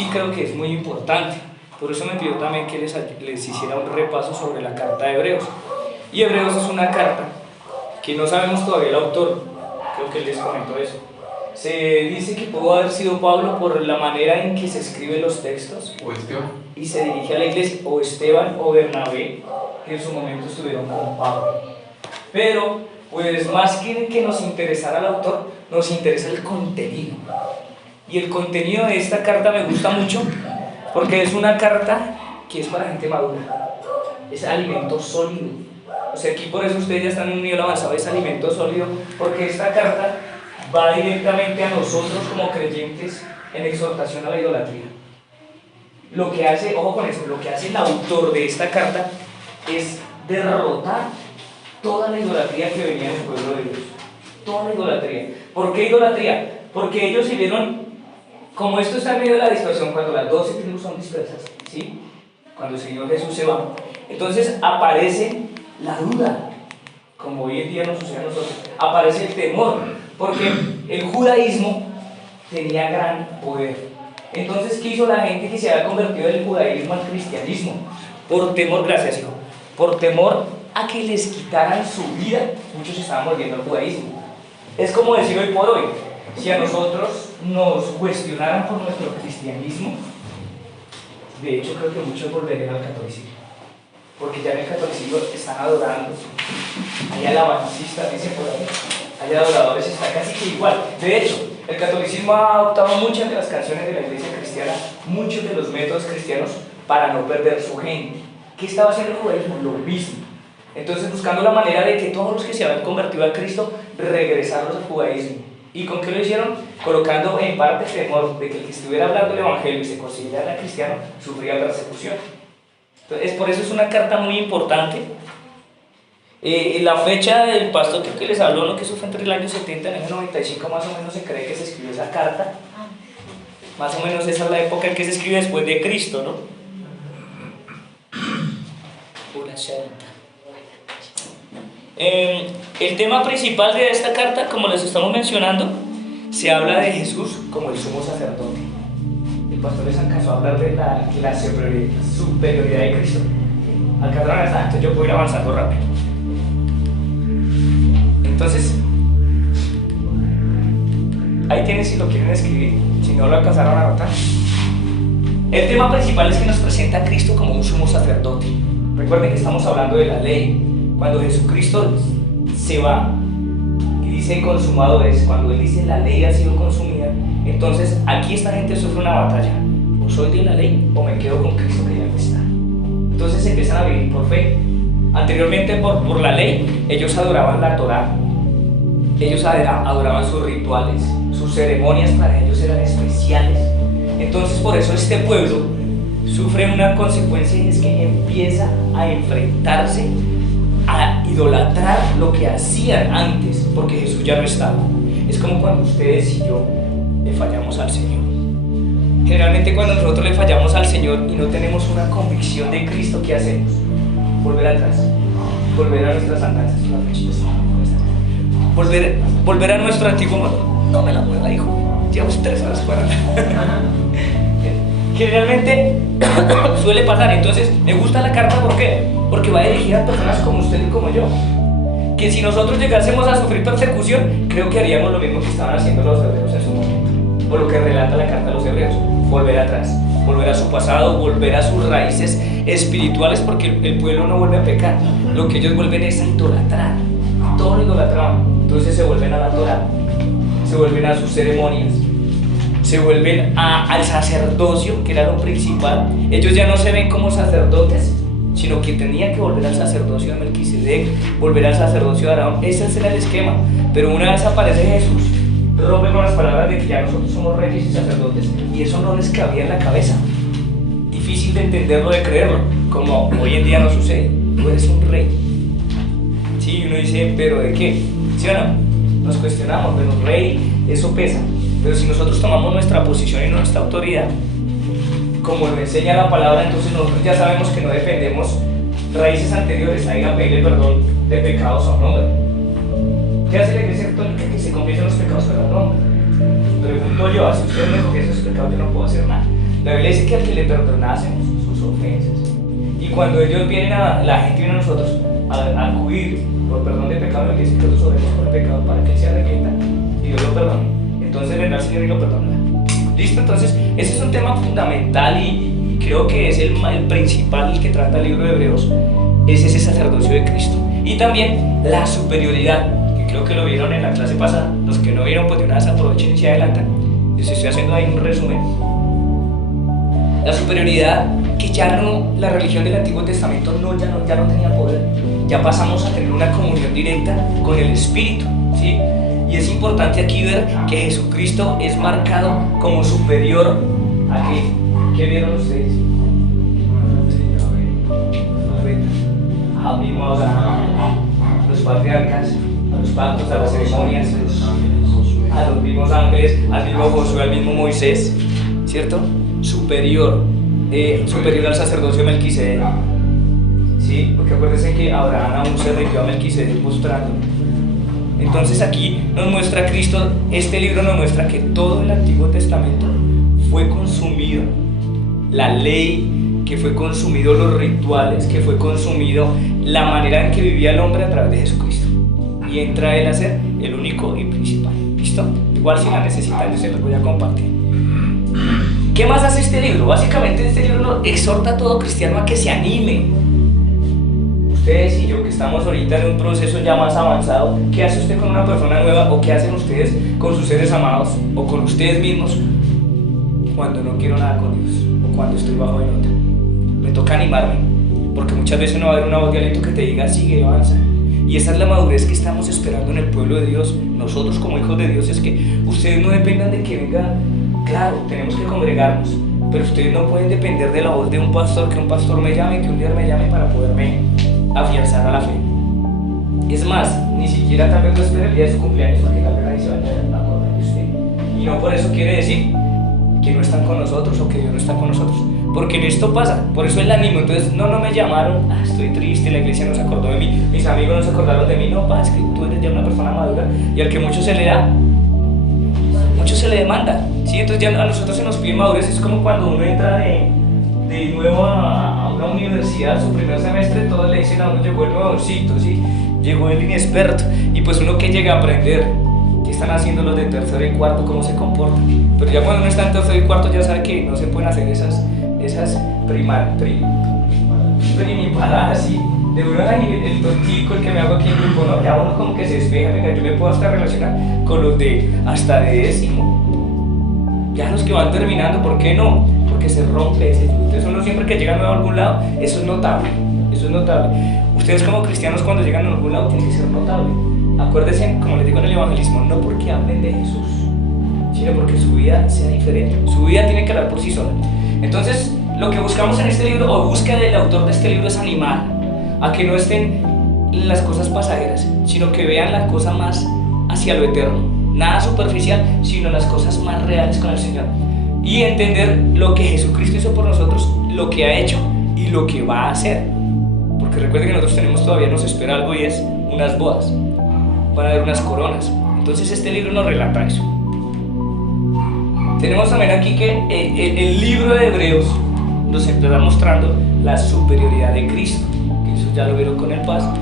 sí creo que es muy importante. Por eso me pidió también que les hiciera un repaso sobre la carta de Hebreos. Y Hebreos es una carta que no sabemos todavía el autor, creo que él les comentó eso. Se dice que pudo haber sido Pablo por la manera en que se escriben los textos, O Esteban. y se dirige a la iglesia, o Esteban o Bernabé, que en su momento estuvieron con Pablo. Pero, pues más que nos interesara el autor, nos interesa el contenido. Y el contenido de esta carta me gusta mucho, porque es una carta que es para gente madura, es alimento sólido. O sea, aquí por eso ustedes ya están en un nivel avanzado, es alimento sólido, porque esta carta va directamente a nosotros como creyentes en exhortación a la idolatría. Lo que hace, ojo con eso, lo que hace el autor de esta carta es derrotar toda la idolatría que venía del pueblo de Dios. Toda la idolatría. ¿Por qué idolatría? Porque ellos se vieron, como esto está en medio de la dispersión, cuando las 12 tribus son dispersas, ¿sí? Cuando el Señor Jesús se va, entonces aparece la duda, como hoy en día nos sucede a nosotros, aparece el temor, porque el judaísmo tenía gran poder. Entonces, ¿qué hizo la gente que se había convertido del judaísmo al cristianismo? Por temor, gracias hijo, por temor a que les quitaran su vida, muchos estaban volviendo al judaísmo. Es como decir hoy por hoy, si a nosotros nos cuestionaran por nuestro cristianismo, de hecho creo que muchos volverían al catolicismo, porque ya en el catolicismo están adorando, hay alabancistas, dice por ahí, hay adoradores, está casi que igual. De hecho, el catolicismo ha adoptado muchas de las canciones de la iglesia cristiana, muchos de los métodos cristianos para no perder su gente. ¿Qué estaba haciendo el judaísmo? Lo mismo. Entonces, buscando la manera de que todos los que se habían convertido al Cristo regresarlos al judaísmo. ¿Y con qué lo hicieron? Colocando en parte el temor de que el que estuviera hablando el evangelio y se considerara cristiano sufría persecución. Entonces, por eso es una carta muy importante. La fecha del pastor que les habló, lo que eso fue entre el año 70 y el año 95 más o menos se cree que se escribió esa carta. Más o menos esa es la época en que se escribe después de Cristo, ¿no? Pura santa. El tema principal de esta carta, como les estamos mencionando, se habla de Jesús como el sumo sacerdote. El pastor les alcanzó a hablar de la superioridad de Cristo. Alcanzaron a estar, entonces yo puedo ir avanzando rápido. Entonces, ahí tienen si lo quieren escribir, si no lo alcanzaron a anotar. El tema principal es que nos presenta a Cristo como un sumo sacerdote. Recuerden que estamos hablando de la ley. Cuando Jesucristo se va y dice consumado es, cuando Él dice la ley ha sido consumida, entonces aquí esta gente sufre una batalla. O soy de la ley o me quedo con Cristo que ya no está. Entonces empiezan a vivir por fe. Anteriormente por la ley ellos adoraban la Torá. Ellos adoraban sus rituales, sus ceremonias para ellos eran especiales. Entonces por eso este pueblo sufre una consecuencia y es que empieza a enfrentarse, a idolatrar lo que hacían antes, porque Jesús ya no estaba. Es como cuando ustedes y yo le fallamos al Señor. Generalmente cuando nosotros le fallamos al Señor y no tenemos una convicción de Cristo, ¿qué hacemos? Volver atrás, volver a nuestras andanzas, volver a nuestro antiguo modo. No me la mueva, hijo, llevamos 3 horas fuera. Generalmente suele pasar. Entonces me gusta la carta, ¿por qué? Porque va dirigida a personas como usted y como yo, que si nosotros llegásemos a sufrir persecución, creo que haríamos lo mismo que estaban haciendo los hebreos en su momento, por lo que relata la carta a los hebreos: volver atrás, volver a su pasado, volver a sus raíces espirituales, porque el pueblo no vuelve a pecar, lo que ellos vuelven es a idolatrar, todo lo idolatraban. Entonces se vuelven a la Torá, se vuelven a sus ceremonias, se vuelven al sacerdocio, que era lo principal. Ellos ya no se ven como sacerdotes, sino que tenían que volver al sacerdocio de Melquisedec, volver al sacerdocio de Aarón. Ese era el esquema. Pero una vez aparece Jesús, rompe con las palabras de que ya nosotros somos reyes y sacerdotes, y eso no les cabía en la cabeza. Difícil de entenderlo, de creerlo, como hoy en día no sucede. Tú eres un rey. Sí, uno dice, ¿pero de qué? ¿Sí o no? Nos cuestionamos, pero rey, eso pesa. Pero si nosotros tomamos nuestra posición y nuestra autoridad, como lo enseña la palabra, entonces nosotros ya sabemos que no dependemos raíces anteriores a ir a pedirle perdón de pecados a un hombre. ¿Qué hace la iglesia católica? Que se confiesen los pecados para un hombre. Pregunto yo, si usted me confiesa sus pecados, yo no puedo hacer nada. La Biblia dice que al que le perdonásemos sus ofensas. Y cuando ellos vienen la gente viene a nosotros a acudir por perdón de pecado, le dice que nosotros oremos por el pecado para que él se arrepienta y Dios lo perdone. Entonces vendrá el Señor y lo perdonará. ¿Listo? Entonces, ese es un tema fundamental y creo que es el principal, el que trata el libro de Hebreos, es ese sacerdocio de Cristo. Y también la superioridad, que creo que lo vieron en la clase pasada. Los que no vieron, pues de una vez aprovechen y se adelantan. Les estoy haciendo ahí un resumen. La superioridad que ya no, la religión del Antiguo Testamento ya no tenía poder. Ya pasamos a tener una comunión directa con el Espíritu, ¿sí? Y es importante aquí ver que Jesucristo es marcado como superior a qué. ¿Qué vieron ustedes? Al mismo Abraham, los patriarcas, a los pactos, a las ceremonias, a los mismos ángeles, al mismo Josué, al mismo Moisés, ¿cierto? Superior al sacerdocio de Melquisedec, ¿sí? Porque acuérdense que Abraham aún se rindió a Melquisedec mostrándolo. Entonces aquí nos muestra Cristo, este libro nos muestra que todo el Antiguo Testamento fue consumido, la ley, que fue consumido los rituales, que fue consumido la manera en que vivía el hombre a través de Jesucristo. Y entra Él a ser el único y principal. ¿Listo? Igual si la necesitan yo se los voy a compartir. ¿Qué más hace este libro? Básicamente este libro nos exhorta a todo cristiano a que se anime. Ustedes y yo que estamos ahorita en un proceso ya más avanzado, ¿qué hace usted con una persona nueva o qué hacen ustedes con sus seres amados o con ustedes mismos cuando no quiero nada con Dios o cuando estoy bajo de nota? Me toca animarme, porque muchas veces no va a haber una voz de aliento que te diga sigue, avanza. Y esa es la madurez que estamos esperando en el pueblo de Dios. Nosotros como hijos de Dios es que ustedes no dependan de que venga. Claro, tenemos que congregarnos, pero ustedes no pueden depender de la voz de un pastor, que un pastor me llame, que un líder me llame para poderme afianzar a la fe. Es más, ni siquiera tal vez no espere el día de su cumpleaños para que tal vez nadie se vaya a acordar de usted. Y no por eso quiere decir que no están con nosotros o que Dios no está con nosotros, porque en esto pasa, por eso el ánimo. Entonces no me llamaron, estoy triste, la iglesia no se acordó de mí, mis amigos no se acordaron de mí. No, es que tú eres ya una persona madura y al que mucho se le da, mucho se le demanda, ¿sí? Entonces ya a nosotros se nos pide madurez. Es como cuando uno entra de nuevo a una universidad, su primer semestre, todos le dicen a uno llegó el nuevocito, ¿sí? Llegó el inexperto, y pues uno que llega a aprender qué están haciendo los de tercero y cuarto, cómo se comportan. Pero ya cuando uno está en tercero y cuarto ya sabe que no se pueden hacer esas primiparadas, ¿sí? De uno, el tontico, el que me hago aquí en grupo, no, ya uno como que se despeja. Venga, yo me puedo hasta relacionar con los de hasta de décimo, ya los que van terminando. ¿Por qué no? Porque se rompe ese. Entonces uno siempre que llega nuevo a algún lado, eso es notable, eso es notable. Ustedes como cristianos cuando llegan a algún lado tienen que ser notable. Acuérdense, como les digo en el evangelismo, no porque hablen de Jesús, sino porque su vida sea diferente. Su vida tiene que hablar por sí sola. Entonces lo que buscamos en este libro, o busca el autor de este libro, es animar a que no estén en las cosas pasajeras, sino que vean la cosa más hacia lo eterno, nada superficial, sino las cosas más reales con el Señor, y entender lo que Jesucristo hizo por nosotros, lo que ha hecho y lo que va a hacer. Porque recuerden que nosotros tenemos, todavía nos espera algo, y es unas bodas, van a haber unas coronas. Entonces este libro nos relata eso. Tenemos también aquí que el libro de Hebreos nos empieza mostrando la superioridad de Cristo, que eso ya lo vieron con el paso,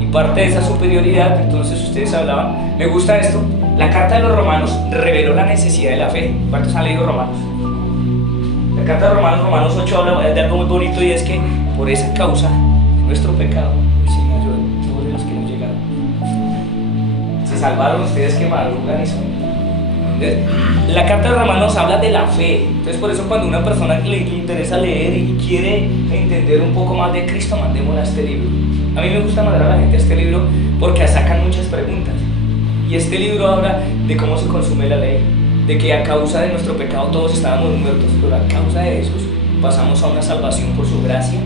y parte de esa superioridad, entonces ustedes hablaban, me gusta esto, la carta de los Romanos reveló la necesidad de la fe. ¿Cuántos han leído Romanos? La carta de Romanos 8 habla de algo muy bonito, y es que por esa causa de nuestro pecado el Señor ayudó a todos los que no llegaron. Se salvaron ustedes que madrugan y son. La carta de Romanos habla de la fe. Entonces por eso cuando una persona le interesa leer y quiere entender un poco más de Cristo, mandémosle a este libro. A mí me gusta mandar a la gente a este libro porque sacan muchas preguntas. Y este libro habla de cómo se consume la ley, de que a causa de nuestro pecado todos estábamos muertos, pero a causa de Jesús pasamos a una salvación por su gracia.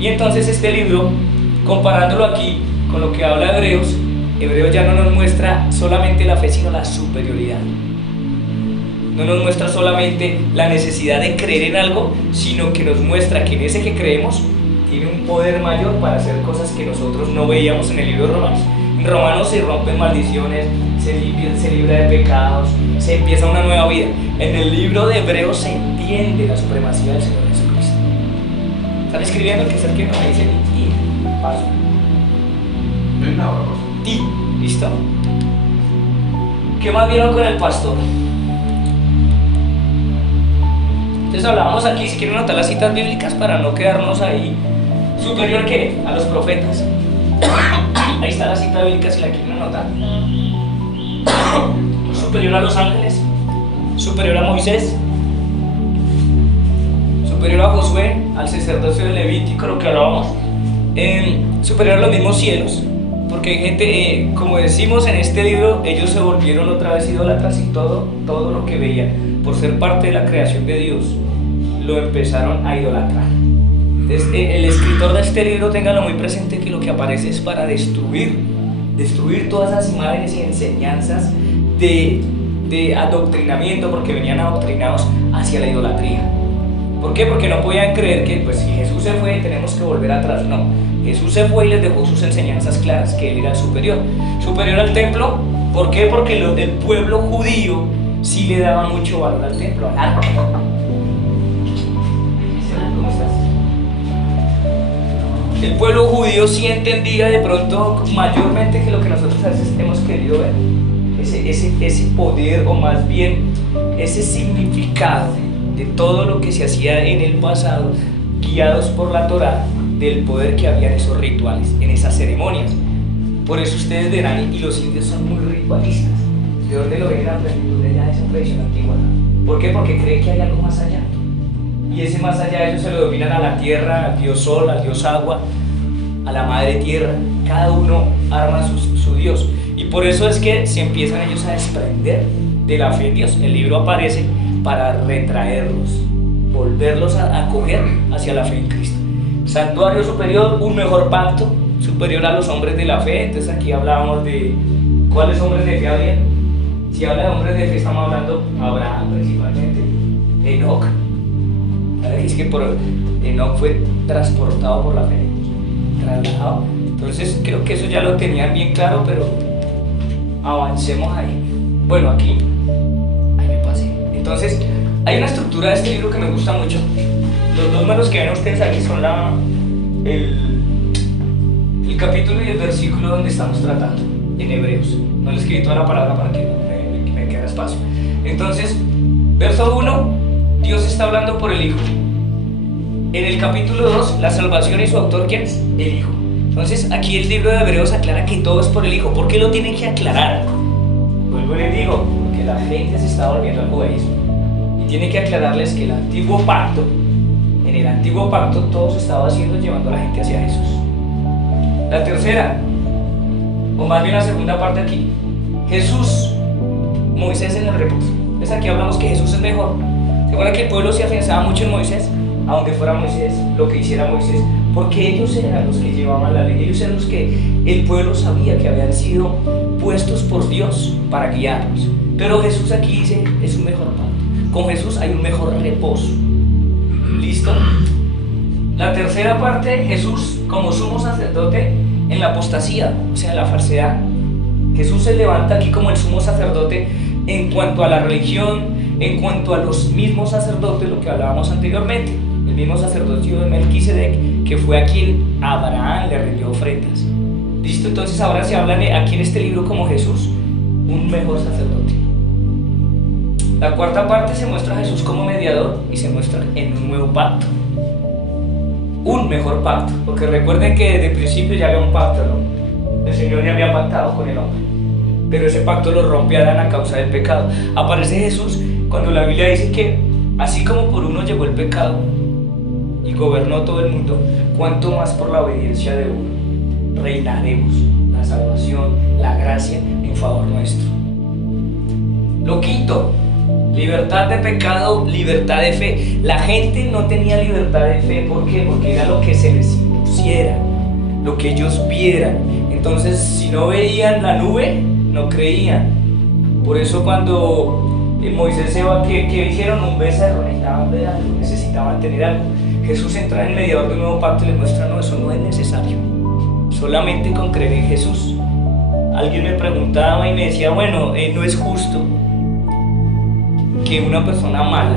Y entonces este libro, comparándolo aquí con lo que habla Hebreos ya no nos muestra solamente la fe, sino la superioridad. No nos muestra solamente la necesidad de creer en algo, sino que nos muestra que en ese que creemos tiene un poder mayor para hacer cosas que nosotros no veíamos en el libro de Romanos. En Romanos se rompen maldiciones, se libra de pecados, se empieza una nueva vida. En el libro de Hebreos se empieza entiende la supremacía del Señor Jesucristo. Están escribiendo que es el que no me dice ti, paso. Ti, ¿listo? ¿Qué más vieron con el pastor? Entonces hablábamos aquí, si quieren anotar las citas bíblicas para no quedarnos ahí. ¿Superior qué? A los profetas. Ahí está la cita bíblica si la quieren anotar. Superior a los ángeles. Superior a Moisés. Superior a Josué, al sacerdocio de Levítico, lo que hablábamos. Superior a los mismos cielos. Porque hay gente, como decimos en este libro, ellos se volvieron otra vez idólatras y todo lo que veían, por ser parte de la creación de Dios, lo empezaron a idolatrar. Entonces, el escritor de este libro, téngalo muy presente, que lo que aparece es para destruir todas esas imágenes y enseñanzas de adoctrinamiento, porque venían adoctrinados hacia la idolatría. ¿Por qué? Porque no podían creer que pues, si Jesús se fue tenemos que volver atrás. No, Jesús se fue y les dejó sus enseñanzas claras, que Él era el superior al templo. ¿Por qué? Porque el pueblo judío sí le daba mucho valor al templo, al arca. ¿Cómo estás? El pueblo judío sí entendía de pronto mayormente que lo que nosotros a veces hemos querido ver, ese poder, o más bien ese significado de todo lo que se hacía en el pasado, guiados por la Torá, del poder que había en esos rituales, en esas ceremonias. Por eso ustedes verán, y los indios son muy ritualistas. ¿De dónde lo vienen aprendiendo? De esa tradición antigua. ¿Por qué? Porque creen que hay algo más allá. Y ese más allá ellos se lo dominan a la tierra, al dios sol, al dios agua, a la madre tierra. Cada uno arma su dios. Y por eso es que se empiezan ellos a desprender de la fe en Dios. El libro aparece para retraerlos, volverlos a acoger hacia la fe en Cristo. Santuario superior, un mejor pacto, superior a los hombres de la fe. Entonces aquí hablábamos de cuáles hombres de fe había. Si habla de hombres de fe, estamos hablando de Abraham principalmente, Enoc. Es que Enoc fue transportado por la fe, trasladado. Entonces creo que eso ya lo tenían bien claro, pero avancemos ahí. Bueno, aquí me pasé. Entonces hay una estructura de este libro que me gusta mucho. Los dos números que ven ustedes aquí son el capítulo y el versículo donde estamos tratando, en Hebreos. No le escribí toda la palabra para que me quede espacio. Entonces, verso 1, Dios está hablando por el Hijo. En el capítulo 2, la salvación y su autor, ¿quién es? El Hijo. Entonces, aquí el libro de Hebreos aclara que todo es por el Hijo. ¿Por qué lo tienen que aclarar? Vuelvo y les digo, porque la gente se está volviendo al judaísmo. Y tiene que aclararles que en el antiguo pacto todo se estaba haciendo llevando a la gente hacia Jesús. La tercera, o más bien la segunda parte aquí, Jesús, Moisés en el reposo. Entonces aquí hablamos que Jesús es mejor. ¿Se acuerdan que el pueblo se afianzaba mucho en Moisés? A donde fuera Moisés, lo que hiciera Moisés, porque ellos eran los que llevaban la ley, ellos eran los que el pueblo sabía que habían sido puestos por Dios para guiarlos. Pero Jesús aquí dice, es un mejor pacto. Con Jesús hay un mejor reposo. ¿Listo? La tercera parte, Jesús como sumo sacerdote en la apostasía, o sea, en la falsedad. Jesús se levanta aquí como el sumo sacerdote en cuanto a la religión, en cuanto a los mismos sacerdotes, lo que hablábamos anteriormente, el mismo sacerdocio de Melquisedec, que fue a quien Abraham le rindió ofrendas. ¿Listo? Entonces ahora se habla aquí en este libro como Jesús, un mejor sacerdote. La cuarta parte se muestra a Jesús como mediador y se muestra en un nuevo pacto. Un mejor pacto, porque recuerden que desde el principio ya había un pacto, ¿no? El Señor ya había pactado con el hombre, pero ese pacto lo rompe Adán a causa del pecado. Aparece Jesús cuando la Biblia dice que así como por uno llegó el pecado y gobernó todo el mundo, cuanto más por la obediencia de uno reinaremos la salvación, la gracia en favor nuestro. Lo quinto, libertad de pecado, libertad de fe. La gente no tenía libertad de fe. ¿Por qué? Porque era lo que se les impusiera, lo que ellos vieran. Entonces, si no veían la nube, no creían. Por eso cuando Moisés se va, que hicieron un becerro, necesitaban ver algo, necesitaban tener algo. Jesús entra en el mediador de un nuevo pacto y les muestra, no, eso no es necesario. Solamente con creer en Jesús. Alguien me preguntaba y me decía, bueno, no es justo que una persona mala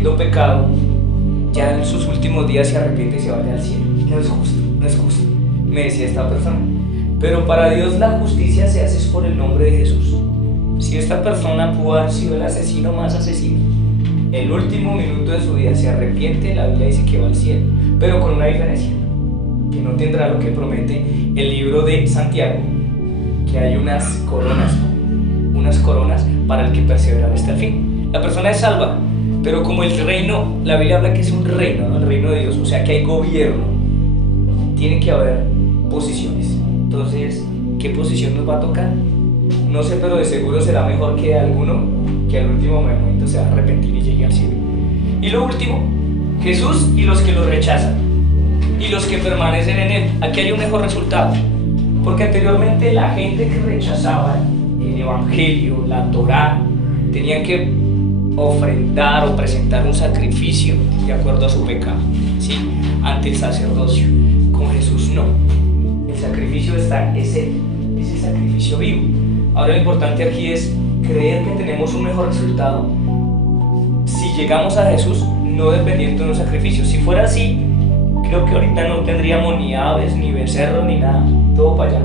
habiendo pecado, ya en sus últimos días se arrepiente y se vaya al cielo. No es justo, no es justo, me decía esta persona. Pero para Dios la justicia se hace por el nombre de Jesús. Si esta persona pudo haber sido el asesino más asesino, el último minuto de su vida se arrepiente, la Biblia dice que va al cielo, pero con una diferencia, que no tendrá lo que promete el libro de Santiago, que hay unas coronas para el que perseverará hasta el fin. La persona es salva, pero como el reino, la Biblia habla que es un reino, ¿no? El reino de Dios, o sea que hay gobierno, tiene que haber posiciones. Entonces, ¿qué posición nos va a tocar? No sé, pero de seguro será mejor que alguno que al último momento se va a arrepentir y llegue al cielo. Y lo último, Jesús y los que lo rechazan y los que permanecen en él. Aquí hay un mejor resultado, porque anteriormente la gente que rechazaba el evangelio, la Torá, tenían que ofrendar o presentar un sacrificio de acuerdo a su pecado, ¿sí? Ante el sacerdocio. Con Jesús no, el sacrificio está, es el sacrificio vivo. Ahora lo importante aquí es creer que tenemos un mejor resultado si llegamos a Jesús, no dependiendo de un sacrificio. Si fuera así, creo que ahorita no tendríamos ni aves, ni becerros, ni nada, todo para allá.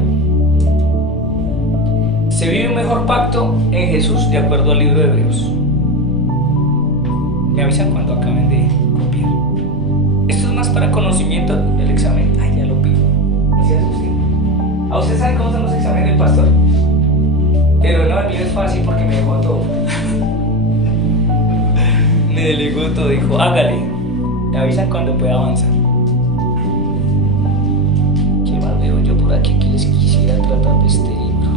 Se vive un mejor pacto en Jesús de acuerdo al libro de Hebreos. Me avisan cuando acaben de copiar. Esto es más para conocimiento del examen. Ay, ya lo pido. Gracias a usted. ¿A usted sabe cómo son los exámenes del pastor? Pero no, el mío es fácil porque me dejó todo. Me delegó todo, dijo, hágale. Me avisan cuando pueda avanzar. ¿Qué más veo yo por aquí que les quisiera tratar de este libro?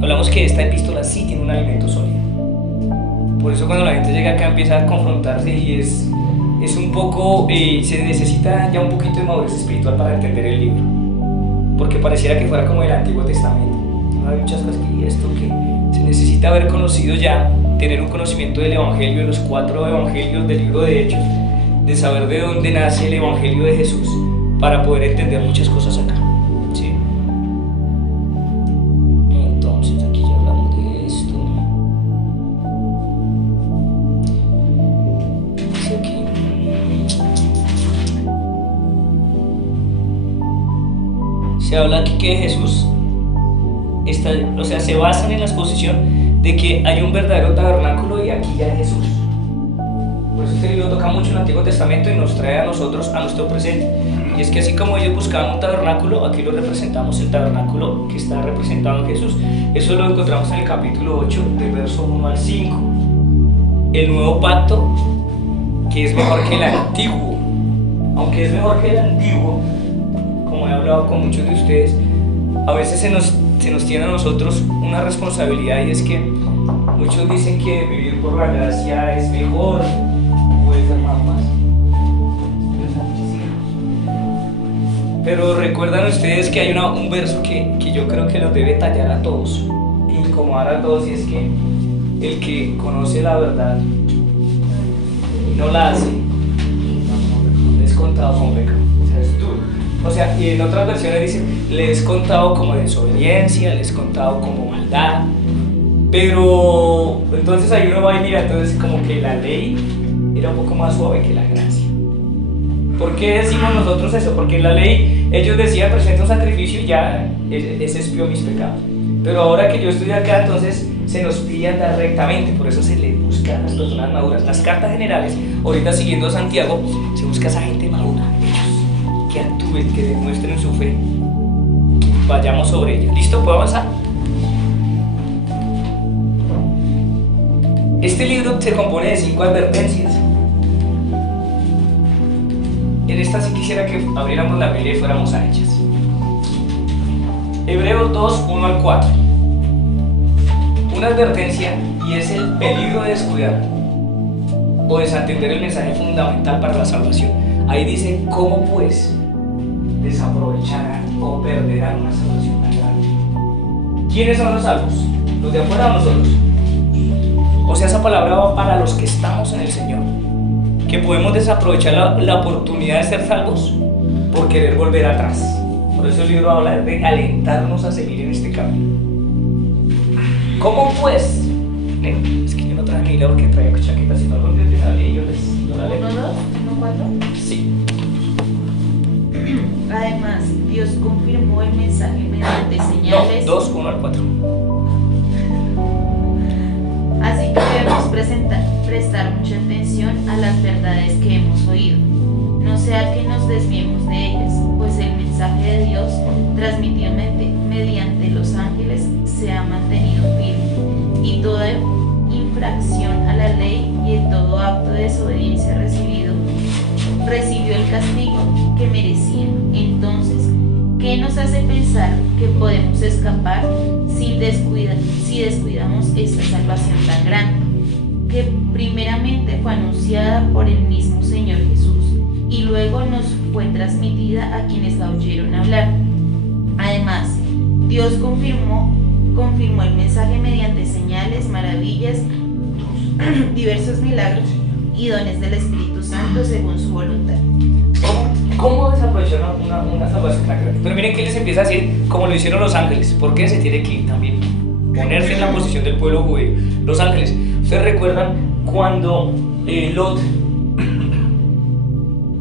Hablamos que esta epístola sí tiene un alimento sólido. Por eso cuando la gente llega acá empieza a confrontarse y es un poco, se necesita ya un poquito de madurez espiritual para entender el libro, porque pareciera que fuera como el Antiguo Testamento. Hay muchas cosas que esto que se necesita haber conocido ya, tener un conocimiento del Evangelio, de los 4 Evangelios del libro de Hechos, de saber de dónde nace el Evangelio de Jesús para poder entender muchas cosas acá, ¿sí? Entonces aquí ya hablamos de esto. Dice aquí, se habla aquí que Jesús está, o sea, se basan en la exposición de que hay un verdadero tabernáculo y aquí ya es Jesús. Por eso este libro toca mucho en el Antiguo Testamento y nos trae a nosotros a nuestro presente. Y es que así como ellos buscaban un tabernáculo, aquí lo representamos, el tabernáculo que está representado en Jesús. Eso lo encontramos en el capítulo 8, del verso 1 al 5. El nuevo pacto, que es mejor que el antiguo. Aunque es mejor que el antiguo, como he hablado con muchos de ustedes, a veces se nos tiene a nosotros una responsabilidad, y es que muchos dicen que vivir por la gracia es mejor, puede ser más fácil. Pero recuerdan ustedes que hay un verso que yo creo que los debe tallar a todos, incomodar a todos, y es que el que conoce la verdad y no la hace, le es contado como pecado. O sea, es duro. O sea, y en otras versiones dice, le es contado como desobediencia, le es contado como maldad. Pero entonces ahí uno va y mira, entonces como que la ley era un poco más suave que la gracia. ¿Por qué decimos nosotros eso? Porque en la ley ellos decían, presenta un sacrificio y ya ese expió mis pecados. Pero ahora que yo estoy acá, entonces se nos pide andar rectamente. Por eso se le busca a las personas maduras. Las cartas generales, ahorita siguiendo a Santiago, se busca a esa gente madura, ellos que actúen, que demuestren su fe, que vayamos sobre ella. ¿Listo? ¿Puedo avanzar? Este libro se compone de 5 advertencias. En esta sí quisiera que abriéramos la Biblia y fuéramos a ellas. Hebreos 2, 1 al 4. Una advertencia, y es el peligro de descuidar o desatender el mensaje fundamental para la salvación. Ahí dice, ¿cómo pues desaprovecharán o perderán una salvación tan grande? ¿Quiénes son los salvos? ¿Los de afuera o nosotros? O sea, esa palabra va para los que estamos en el Señor, que podemos desaprovechar la oportunidad de ser salvos por querer volver atrás. Por eso el libro habla de alentarnos a seguir en este camino. ¿Cómo pues? Es que yo no tranquila porque traía chaqueta, si no lo de la ley yo la leo. 1, 2, 1, 4. Sí. Además, Dios confirmó el mensaje mediante señales. No, 2, 1 al 4. Así que debemos prestar mucha atención a las verdades que hemos oído. No sea que nos desviemos de ellas, pues el mensaje de Dios transmitido mediante los ángeles se ha mantenido firme, y toda infracción a la ley y todo acto de desobediencia recibió el castigo que merecía. Entonces, ¿qué nos hace pensar que podemos escapar si descuidamos esta salvación tan grande, que primeramente fue anunciada por el mismo Señor Jesús y luego nos fue transmitida a quienes la oyeron hablar? Además, Dios confirmó el mensaje mediante señales, maravillas, diversos milagros y dones del Espíritu Santo según su voluntad. ¿Cómo desaprovechar una salvación tan grande? Pero miren que les empieza a decir, como lo hicieron los ángeles, porque se tiene que también ponerse en la posición del pueblo judío. Los ángeles, ¿ustedes recuerdan cuando Lot,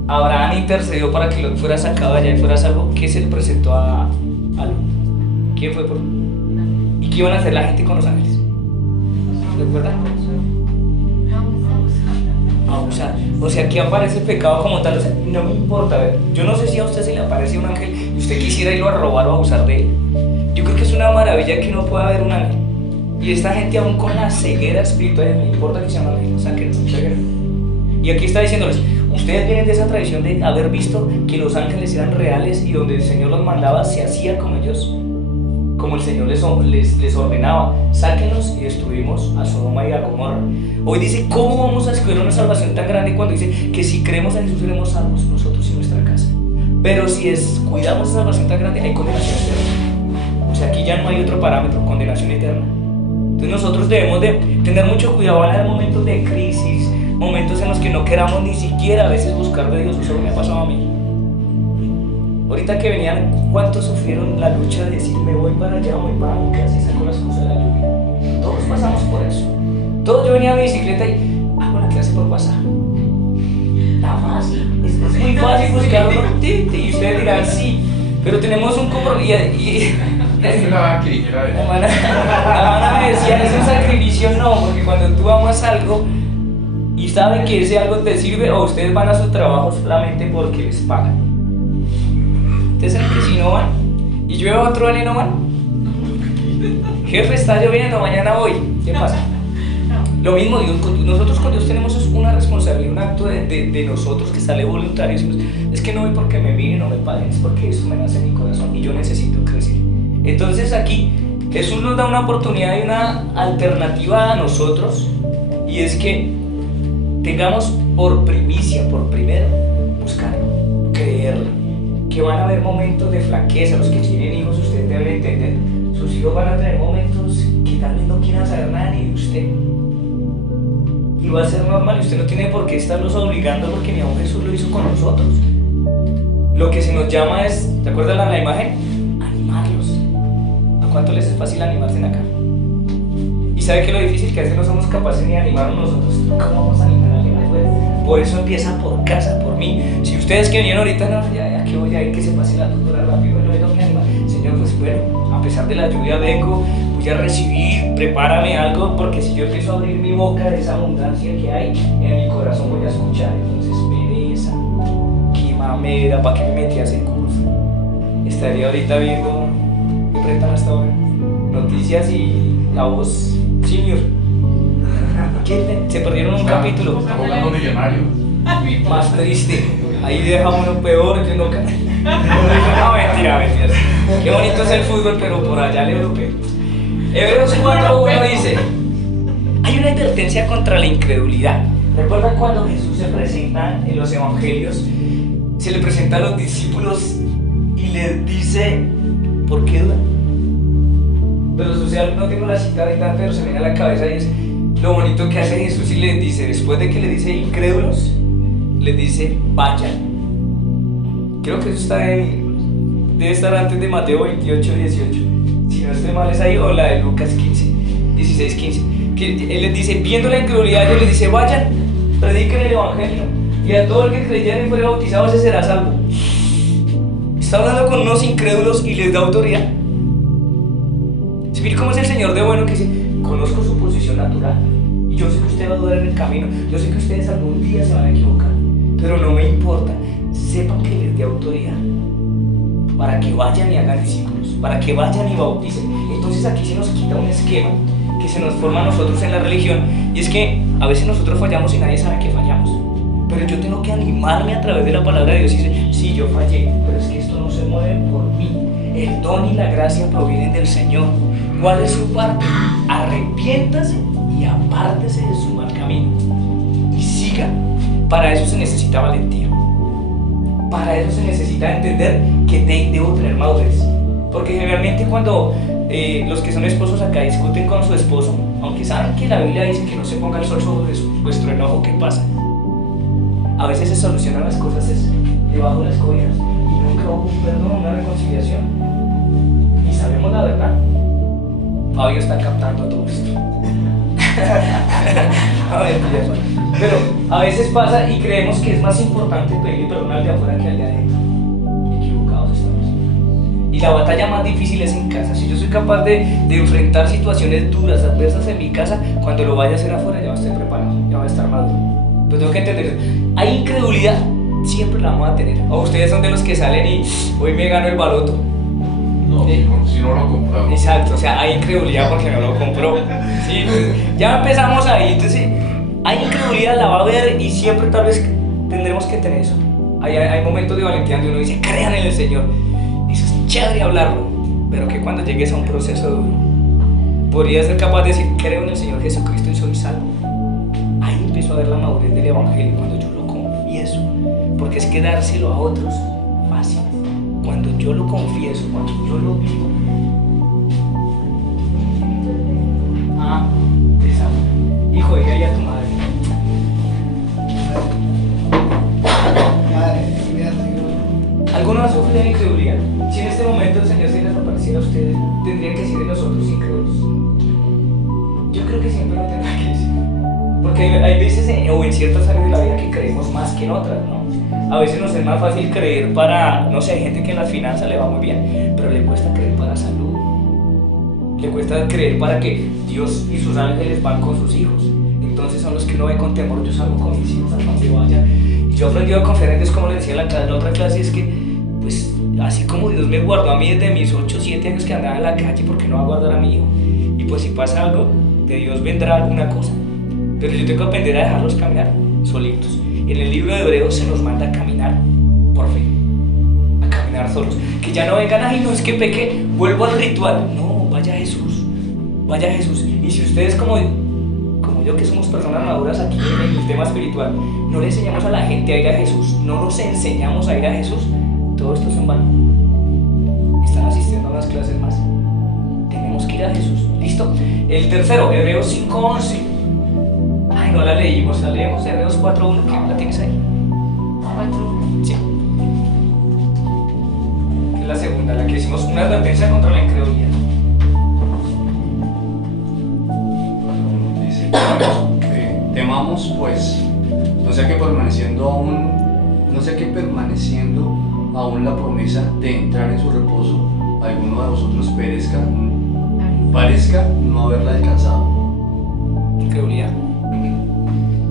Abraham intercedió para que Lot fuera sacado allá y fuera salvo? ¿Qué se le presentó a Lot? ¿Quién fue por? ¿Y qué iban a hacer la gente con los ángeles? ¿Recuerdan? Abusar. O sea, aquí aparece el pecado como tal. O sea, no me importa. A ver, yo no sé si a usted se le aparece un ángel y usted quisiera irlo a robar o abusar de él. Yo creo que es una maravilla que no pueda haber un ángel. Y esta gente aún con la ceguera espiritual, no importa que sea un ángel, o sea, que no ceguera. Y aquí está diciéndoles, ustedes vienen de esa tradición de haber visto que los ángeles eran reales y donde el Señor los mandaba se hacía como ellos, como el Señor les ordenaba. Sáquenlos y destruimos a Sodoma y a Gomorra. Hoy dice, ¿cómo vamos a escoger una salvación tan grande cuando dice que si creemos en Jesús seremos salvos nosotros y nuestra casa? Pero si cuidamos esa salvación tan grande, hay condenación eterna. O sea, aquí ya no hay otro parámetro, condenación eterna. Entonces nosotros debemos de tener mucho cuidado. Van a haber momentos de crisis, momentos en los que no queramos ni siquiera a veces buscar de Dios. Eso me ha pasado a mí. Ahorita que venían, ¿cuántos sufrieron la lucha de decir me voy para allá, voy para mi casa y saco las cosas de la lluvia? Todos pasamos por eso. Todos, yo venía a mi bicicleta y hago la clase por WhatsApp. Nada más. Es muy fácil buscarlo. Y ustedes dirán sí, pero tenemos un compromiso. La hermana me decía, es un sacrificio. No, porque cuando tú amas algo y saben que ese algo te sirve, o ustedes van a su trabajo solamente porque les pagan. Ustedes saben que si no van y llueve otro día y no van, jefe, está lloviendo, mañana voy, ¿qué pasa? Lo mismo, nosotros con Dios tenemos una responsabilidad, un acto de nosotros que sale voluntario. Es que no voy porque me miren o me paguen, es porque eso me nace en mi corazón y yo necesito crecer. Entonces aquí Jesús nos da una oportunidad y una alternativa a nosotros, y es que tengamos por primicia, por primero, buscarlo, creerlo. Que van a haber momentos de flaqueza. Los que tienen hijos, ustedes deben entender, sus hijos van a tener momentos que tal vez no quieran saber nada ni de usted, y va a ser normal, y usted no tiene por qué estarlos obligando, porque ni aun Jesús lo hizo con nosotros. Lo que se nos llama es, ¿te acuerdas la imagen? Animarlos. ¿A cuánto les es fácil animarse en acá? Y sabe que lo difícil que a veces no somos capaces ni de animarnos nosotros. ¿Cómo vamos a animar a alguien después? Por eso empieza por casa, por mí. Si ustedes que vinieron ahorita, no, ya que voy a ir, que se pase la luz rápido, no tengo que animar. Señor, pues bueno, a pesar de la lluvia vengo, voy a recibir, prepárame algo, porque si yo empiezo a abrir mi boca de esa abundancia que hay, en mi corazón voy a escuchar. Entonces, pereza, qué mamera, ¿para qué me metí a ese curso? Estaría ahorita viendo, ¿qué presentan hasta ahora? Noticias y La Voz Senior. ¿Qué? Se perdieron un capítulo. Hablando millonarios. Más triste. Ahí deja uno peor que no. No, mentira. Qué bonito es el fútbol, pero por allá el europeo. Hebreos 4:1 dice: hay una advertencia contra la incredulidad. ¿Recuerdan cuando Jesús se presenta en los evangelios? Se le presenta a los discípulos y les dice: ¿por qué dudan? Pero social no tengo la cita ahorita, pero se me viene a la cabeza, y es lo bonito que hace Jesús, y les dice, después de que le dice incrédulos, les dice vayan. Creo que eso debe estar antes de Mateo 28:18. Si no estoy mal es ahí, o la de Lucas 16:15, que Él les dice, viendo la incredulidad, Dios les dice, vayan, prediquen el Evangelio, y a todo el que creyere y fuere bautizado, ese será salvo. Está hablando con unos incrédulos y les da autoridad. Mire cómo es el Señor de bueno, que dice, conozco su posición natural, y yo sé que usted va a dudar en el camino, yo sé que ustedes algún día se van a equivocar, pero no me importa, sepan que les dé autoridad para que vayan y hagan discípulos, para que vayan y bauticen. Entonces aquí se nos quita un esquema que se nos forma a nosotros en la religión, y es que a veces nosotros fallamos y nadie sabe que fallamos, pero yo tengo que animarme a través de la palabra de Dios y decir, sí, yo fallé, pero es que esto no se mueve por mí, el don y la gracia provienen del Señor. ¿Cuál es su parte? Arrepiéntase y apártese de su mal camino y siga. Para eso se necesita valentía, para eso se necesita entender que debo tener madurez, porque generalmente cuando los que son esposos acá discuten con su esposo, aunque saben que la Biblia dice que no se ponga el sol sobre vuestro enojo, ¿qué pasa? A veces se solucionan las cosas debajo de las cobijas y nunca hubo un perdón, una reconciliación, y sabemos la verdad. Fabio está captando todo esto. Pero a veces pasa y creemos que es más importante pedir perdón al de afuera que al de adentro. Equivocados estamos. Y la batalla más difícil es en casa. Si yo soy capaz de enfrentar situaciones duras, adversas en mi casa, cuando lo vaya a hacer afuera ya va a estar preparado, ya va a estar maduro. Pero tengo que entender eso. Hay incredulidad, siempre la vamos a tener. O ustedes son de los que salen y hoy me gano el baloto. No, ¿Sí? si no lo compramos. Exacto, o sea, hay incredulidad porque no lo compró. ¿Sí? Ya empezamos ahí, entonces hay incredulidad, la va a haber y siempre tal vez tendremos que tener eso. Hay momentos de valentía donde uno dice, crean en el Señor. Y eso es chévere hablarlo, pero que cuando llegues a un proceso duro, podrías ser capaz de decir, creo en el Señor Jesucristo y soy salvo. Ahí empiezo a ver la madurez del Evangelio, cuando yo lo confieso, porque es que dárselo a otros fácil. Cuando yo lo confieso, cuando yo lo vivo. Exacto. Hijo, dile ahí a tu madre. ¿Alguno ha sufrido de incredulidad? Si en este momento el Señor se les apareciera a ustedes, tendrían que decir de nosotros incrédulos. Yo creo que siempre lo tendrá que decir. Porque hay veces o en ciertas áreas de la vida que creemos más que en otras, ¿no? A veces nos es más fácil creer para, no sé, hay gente que en las finanzas le va muy bien, pero le cuesta creer para salud. Le cuesta creer para que Dios y sus ángeles van con sus hijos. Entonces son los que uno ve con temor. Yo salgo con mis hijos a donde vaya. Y yo he aprendido a confiar en Dios, como le decía en la otra clase, es que, pues, así como Dios me guardó a mí desde mis 8 o 7 años que andaba en la calle, ¿por qué no va a guardar a mi hijo? Y pues si pasa algo, de Dios vendrá alguna cosa. Pero yo tengo que aprender a dejarlos caminar solitos. En el libro de Hebreos se nos manda a caminar por fe, a caminar solos. Que ya no vengan, ay, no, es que pequé, vuelvo al ritual. No, vaya Jesús, vaya Jesús. Y si ustedes como yo, que somos personas maduras aquí en el tema espiritual, no le enseñamos a la gente a ir a Jesús, no nos enseñamos a ir a Jesús, todo esto es en vano. Están asistiendo a unas clases más. Tenemos que ir a Jesús. ¿Listo? El tercero, Hebreos 5:11. Ay, no la leímos, la leemos, Hebreos 4:1, ¿qué la tienes ahí? 4:1. Sí. Es la segunda, la que hicimos una advertencia contra la incredulidad. Dice, temamos pues, no sea que permaneciendo aún la promesa de entrar en su reposo, alguno de vosotros parezca no haberla alcanzado. Incredulidad.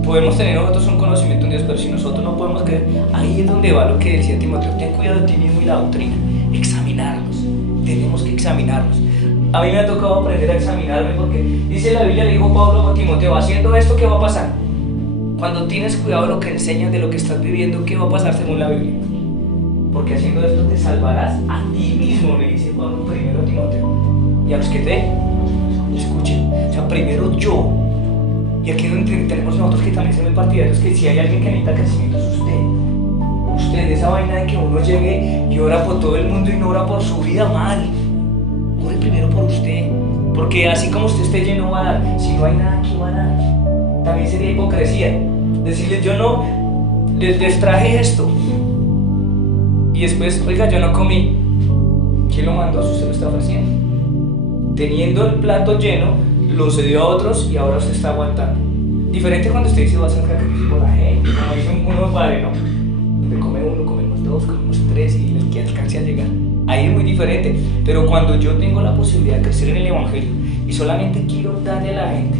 Podemos tener nosotros un conocimiento en Dios, pero si nosotros no podemos creer, ahí es donde va lo que decía Timoteo: ten cuidado de ti mismo y la doctrina. Examinarnos, tenemos que examinarnos. A mí me ha tocado aprender a examinarme, porque dice la Biblia, le dijo Pablo a Timoteo, haciendo esto, ¿qué va a pasar? Cuando tienes cuidado de lo que enseñas, de lo que estás viviendo, ¿qué va a pasar según la Biblia? Porque haciendo esto te salvarás a ti mismo, le dice Pablo primero a Timoteo. Y a los que te escuchen, o sea, primero yo. Y aquí es donde tenemos nosotros que también somos partidarios, que si hay alguien que necesita crecimiento es usted. Usted, esa vaina de que uno llegue y ora por todo el mundo y no ora por su vida, mal. Ore primero por usted, porque así como usted esté lleno va a dar. Si no hay nada aquí va a dar. También sería hipocresía decirles, yo no les traje esto y después, oiga, yo no comí. ¿Quién lo mandó si usted lo está ofreciendo? Teniendo el plato lleno, lo cedió a otros y ahora usted está aguantando. Diferente cuando usted dice va a hacer sacrificio por la gente, como dice uno padre, ¿no? Donde come uno, comemos dos, comemos tres y el que alcance a llegar. Ahí es muy diferente, pero cuando yo tengo la posibilidad de crecer en el Evangelio y solamente quiero darle a la gente,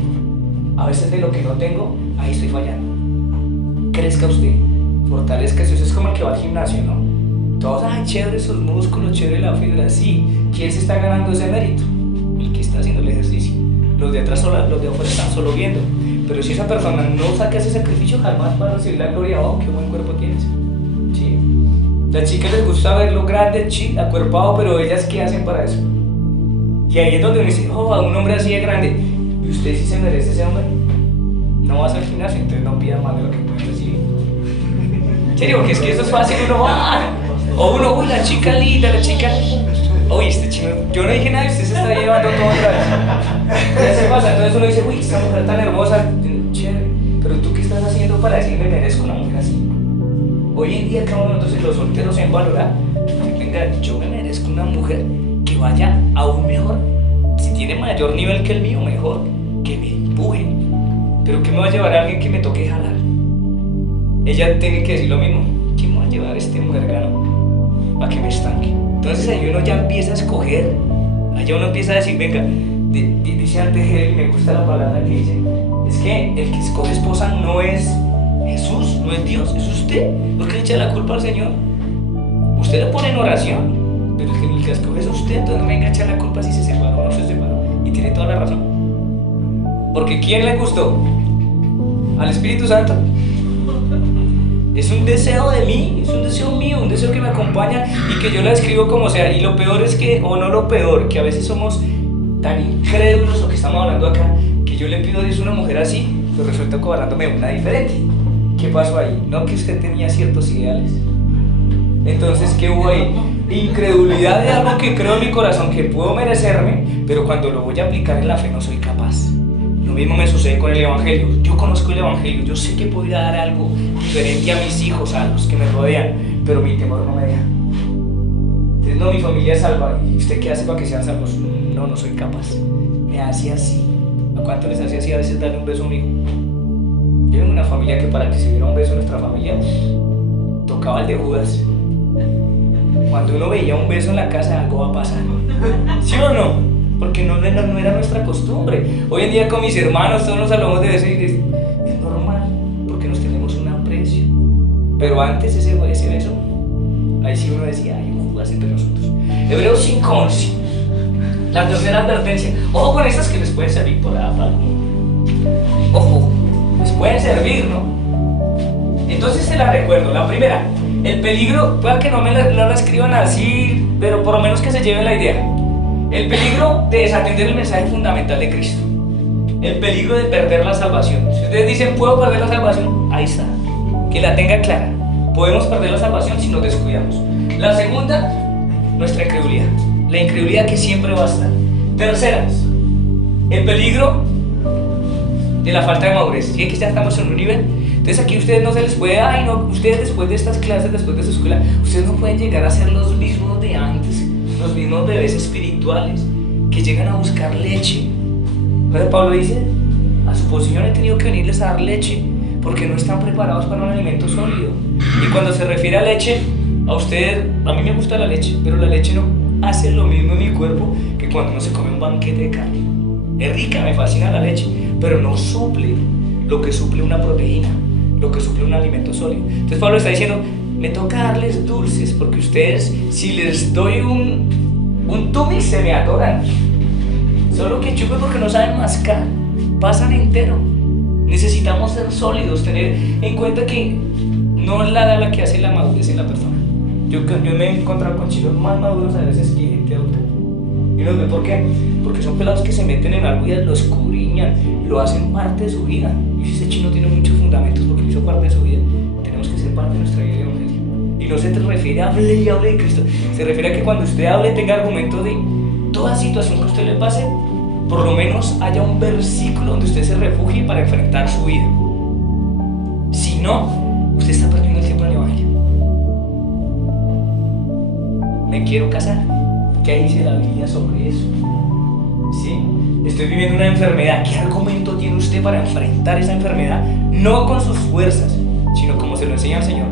a veces de lo que no tengo, ahí estoy fallando. Crezca usted, fortalezcase, eso es como el que va al gimnasio, ¿no? Todos, ay, chévere sus músculos, chévere la fibra, sí. ¿Quién se está ganando ese mérito? El que está haciendo el ejercicio. Los de atrás, los de afuera están solo viendo. Pero si esa persona no saca ese sacrificio, jamás va a recibir la gloria. Oh, qué buen cuerpo tienes. ¿Sí? Las chicas les gusta verlo grande, acuerpado, pero ellas ¿qué hacen para eso? Y ahí es donde uno dice, oh, a un hombre así de grande. ¿Y usted sí se merece ese hombre? No vas al gimnasio, entonces no pida más de lo que puede recibir. En serio, porque es que eso es fácil, uno va. O uno, uy, la chica linda, la chica. Uy, este chino, yo no dije nada y usted se está llevando todo otra vez. Ya se pasa, entonces uno dice, uy, esta mujer tan hermosa, chévere. Pero tú, ¿qué estás haciendo para decirme merezco una mujer así? Hoy en día, cada uno de nosotros, los solteros, en valorar, venga, yo me merezco una mujer que vaya aún mejor. Si tiene mayor nivel que el mío, mejor, que me empuje. Pero ¿qué me va a llevar a alguien que me toque jalar? Ella tiene que decir lo mismo. ¿Quién me va a llevar a este mujergano para que me estanque? Entonces ahí uno ya empieza a escoger. Allá uno empieza a decir, venga, dice antes él, me gusta la palabra que dice, es que el que escoge esposa no es Jesús, no es Dios, es usted. ¿Por qué le echa la culpa al Señor? Usted le pone en oración, pero el que escoge es usted, entonces no me venga a echar la culpa si se separó o no se separó. Y tiene toda la razón. Porque ¿quién le gustó? Al Espíritu Santo. Es un deseo de mí, es un deseo mío, un deseo que me acompaña y que yo la describo como sea. Y lo peor es que, o no lo peor, que a veces somos tan incrédulos lo que estamos hablando acá, que yo le pido a Dios una mujer así, pero resulta cobrándome una diferente. ¿Qué pasó ahí? No, que usted tenía ciertos ideales. Entonces, ¿qué hubo ahí? Incredulidad de algo que creo en mi corazón que puedo merecerme, pero cuando lo voy a aplicar en la fe no soy capaz. Lo mismo me sucede con el Evangelio. Yo conozco el Evangelio, yo sé que podría dar algo diferente a mis hijos, a los que me rodean, pero mi temor no me deja. Entonces, no, mi familia es salva. ¿Y usted qué hace para que sean salvos? No, no soy capaz. Me hace así. ¿A cuánto les hace así a veces darle un beso a un hijo? Yo vengo de una familia que para que se diera un beso a nuestra familia tocaba el de Judas. Cuando uno veía un beso en la casa, algo va a pasar. ¿Sí o no? Porque no era nuestra costumbre. Hoy en día con mis hermanos todos nos hablamos de eso y es normal, porque nos tenemos un aprecio. Pero antes ese beso, ahí sí uno decía, hay un Judas entre nosotros. Hebreos 5:11, la tercera advertencia. Ojo con estas que les pueden servir por algo. Ojo, les pueden servir, ¿no? Entonces se la recuerdo. La primera, el peligro, pueda que no la escriban así, pero por lo menos que se lleven la idea. El peligro de desatender el mensaje fundamental de Cristo. El peligro de perder la salvación. Si ustedes dicen, ¿puedo perder la salvación? Ahí está. Que la tenga clara. Podemos perder la salvación si nos descuidamos. La segunda, nuestra incredulidad. La incredulidad que siempre va a estar. Tercera, el peligro de la falta de madurez. Si es que ya estamos en un nivel. Entonces aquí ustedes no se les puede, ay no, ustedes después de estas clases, después de su escuela, ustedes no pueden llegar a ser los mismos de antes. Los mismos bebés espirituales que llegan a buscar leche. Pero Pablo dice, a su posición he tenido que venirles a dar leche porque no están preparados para un alimento sólido. Y cuando se refiere a leche, a usted, a mí me gusta la leche, pero la leche no hace lo mismo en mi cuerpo que cuando uno se come un banquete de carne. Es rica, me fascina la leche, pero no suple lo que suple una proteína, lo que suple un alimento sólido. Entonces Pablo está diciendo, me toca darles dulces, porque ustedes, si les doy un tumi, se me atoran. Solo que chupen porque no saben mascar, pasan entero. Necesitamos ser sólidos, tener en cuenta que no es la edad la que hace la madurez en la persona. Yo me he encontrado con chicos más maduros a veces que gente adulta. ¿Y no sé por qué? Porque son pelados que se meten en algo y lo escudriñan, lo hacen parte de su vida. Y si ese chino tiene muchos fundamentos porque lo hizo parte de su vida, tenemos que ser parte de nuestra vida de evangelio. Y no se te refiere a hable y hable de Cristo, se refiere a que cuando usted hable tenga argumentos de toda situación que usted le pase, por lo menos haya un versículo donde usted se refugie para enfrentar su vida. Si no, usted está perdiendo el tiempo en el evangelio. Me quiero casar. ¿Qué dice la Biblia sobre eso? ¿Sí? estoy viviendo una enfermedad. ¿Qué argumento tiene usted para enfrentar esa enfermedad? No con sus fuerzas, sino como se lo enseña el Señor.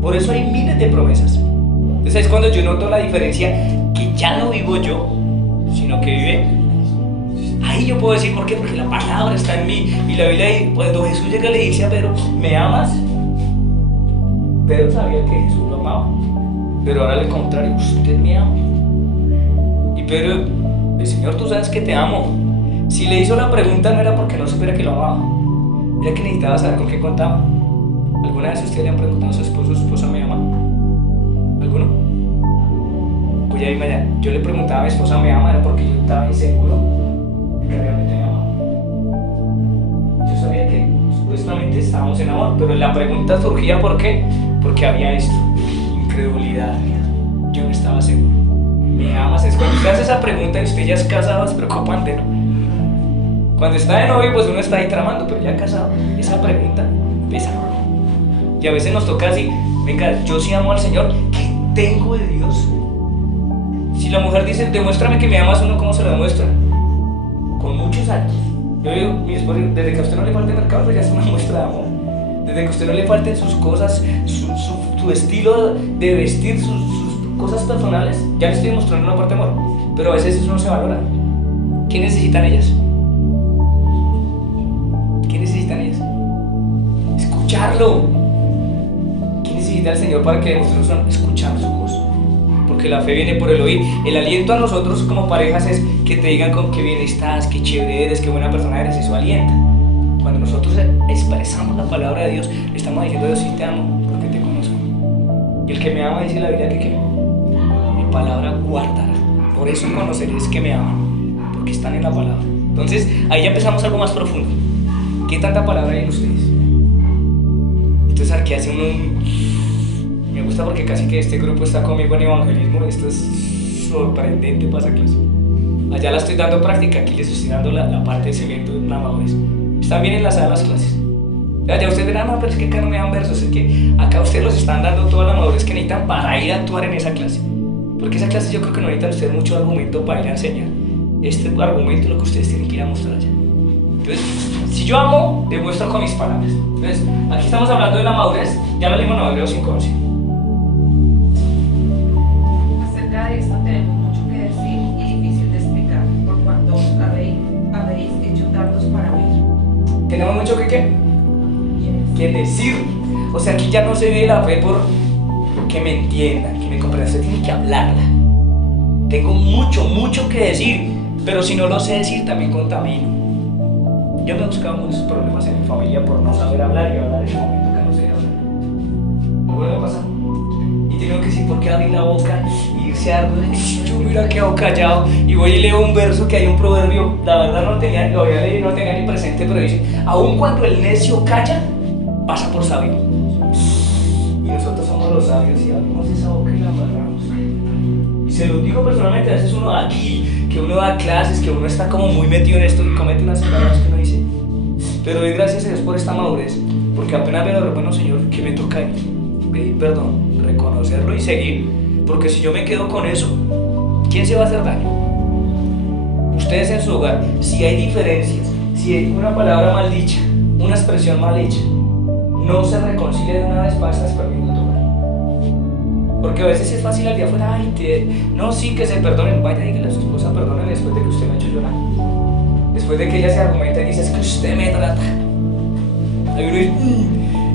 Por eso hay miles de promesas. Entonces es cuando yo noto la diferencia, que ya no vivo yo, sino que vive Él. Ahí yo puedo decir, ¿por qué? Porque la palabra está en mí. Y la Biblia, cuando Jesús llega le dice a Pedro, ¿me amas? Pedro sabía que Jesús lo amaba, pero ahora al contrario, usted me ama. Y Pedro, el Señor, tú sabes que te amo. Si le hizo la pregunta no era porque no supiera que lo amaba, era que necesitaba saber con qué contaba. ¿Alguna vez ustedes le han preguntado a su esposa me ama? ¿Alguno? Pues ya dime allá, yo le preguntaba a mi esposa me ama, era porque yo estaba inseguro de que realmente me amaba. Yo sabía que supuestamente estábamos en amor, pero la pregunta surgía ¿por qué? Porque había esto, incredulidad. Yo no estaba seguro. ¿Me amas? Es cuando usted hace esa pregunta y usted ya es casado, es preocupante, ¿no? Cuando está de novio, pues uno está ahí tramando, pero ya casado, esa pregunta pesa. Y a veces nos toca así, venga, yo sí amo al Señor, ¿qué tengo de Dios? Si la mujer dice, demuéstrame que me amas, uno ¿cómo se lo demuestra? Con muchos actos. Yo digo, mi esposo, desde que a usted no le falte mercado, pues ya es una muestra de amor. Desde que a usted no le falten sus cosas, su estilo de vestir, sus cosas personales, ya le estoy mostrando una parte de amor. Pero a veces eso no se valora. ¿Qué necesitan ellas? ¿Qué necesitan ellas? Escucharlo. ¿Qué necesita el Señor para que demostremos escuchar su voz? Porque la fe viene por el oír. El aliento a nosotros como parejas es que te digan con qué bien estás, qué chévere eres, qué buena persona eres. Eso alienta. Cuando nosotros expresamos la palabra de Dios, le estamos diciendo, Dios sí te amo porque te conozco. Y el que me ama, dice la Biblia, que mi palabra guardará. Por eso conoceréis que me aman, porque están en la palabra. Entonces ahí ya empezamos algo más profundo. ¿Qué tanta palabra hay en ustedes? Entonces aquí hace me gusta porque casi que este grupo está conmigo en evangelismo. Esto es sorprendente para esa clase. Allá la estoy dando práctica, aquí les estoy dando la parte de cimiento de la madurez. Están bien enlazadas las clases. Ya ustedes verán, no, pero es que acá no me dan versos, es que acá ustedes los están dando toda la madurez que necesitan para ir a actuar en esa clase. Porque esa clase yo creo que no necesitan ustedes mucho argumento para ir a enseñar. Este argumento es lo que ustedes tienen que ir a mostrar allá. Entonces, si yo amo, demuestro con mis palabras. Entonces, aquí estamos hablando de la madurez, ya lo leímos en Hebreos 5:11. Acerca de esto tenemos mucho que decir y difícil de explicar, por cuanto habéis hecho tardos para oír. Tenemos mucho que decir. O sea, aquí ya no se ve la fe por que me entiendan, que me comprendan. Usted tiene que hablarla. Tengo mucho que decir, pero si no lo sé decir, también contamino. Yo me he buscado muchos problemas en mi familia por no saber hablar y hablar en el momento que no sé hablar. ¿Me vuelve a pasar? Y tengo que decir, ¿por qué abrir la boca y irse a algo? Yo me hubiera quedado callado y voy y leo un verso que hay un proverbio, la verdad lo había leído, no tenía ni presente, pero dice, aun cuando el necio calla, pasa por sabio. Y nosotros somos los sabios y abrimos esa boca y la amarramos. Y se los digo personalmente, a veces uno aquí, que uno da clases, que uno está como muy metido en esto y comete unas palabras que uno dice, pero doy gracias a Dios por esta madurez, porque apenas veo, bueno Señor, ¿qué me toca ahí? Pedir perdón, reconocerlo y seguir, porque si yo me quedo con eso, ¿quién se va a hacer daño? Ustedes en su hogar, si hay diferencias, si hay una palabra mal dicha, una expresión mal hecha, no se reconcilia de una vez para estar perdiendo tu hogar. Porque a veces es fácil al día afuera, no, sí, que se perdonen, vaya, dígale a su esposa, perdónenle después de que usted me ha hecho llorar. Después de que ella se argumenta y dice, es que usted me trata.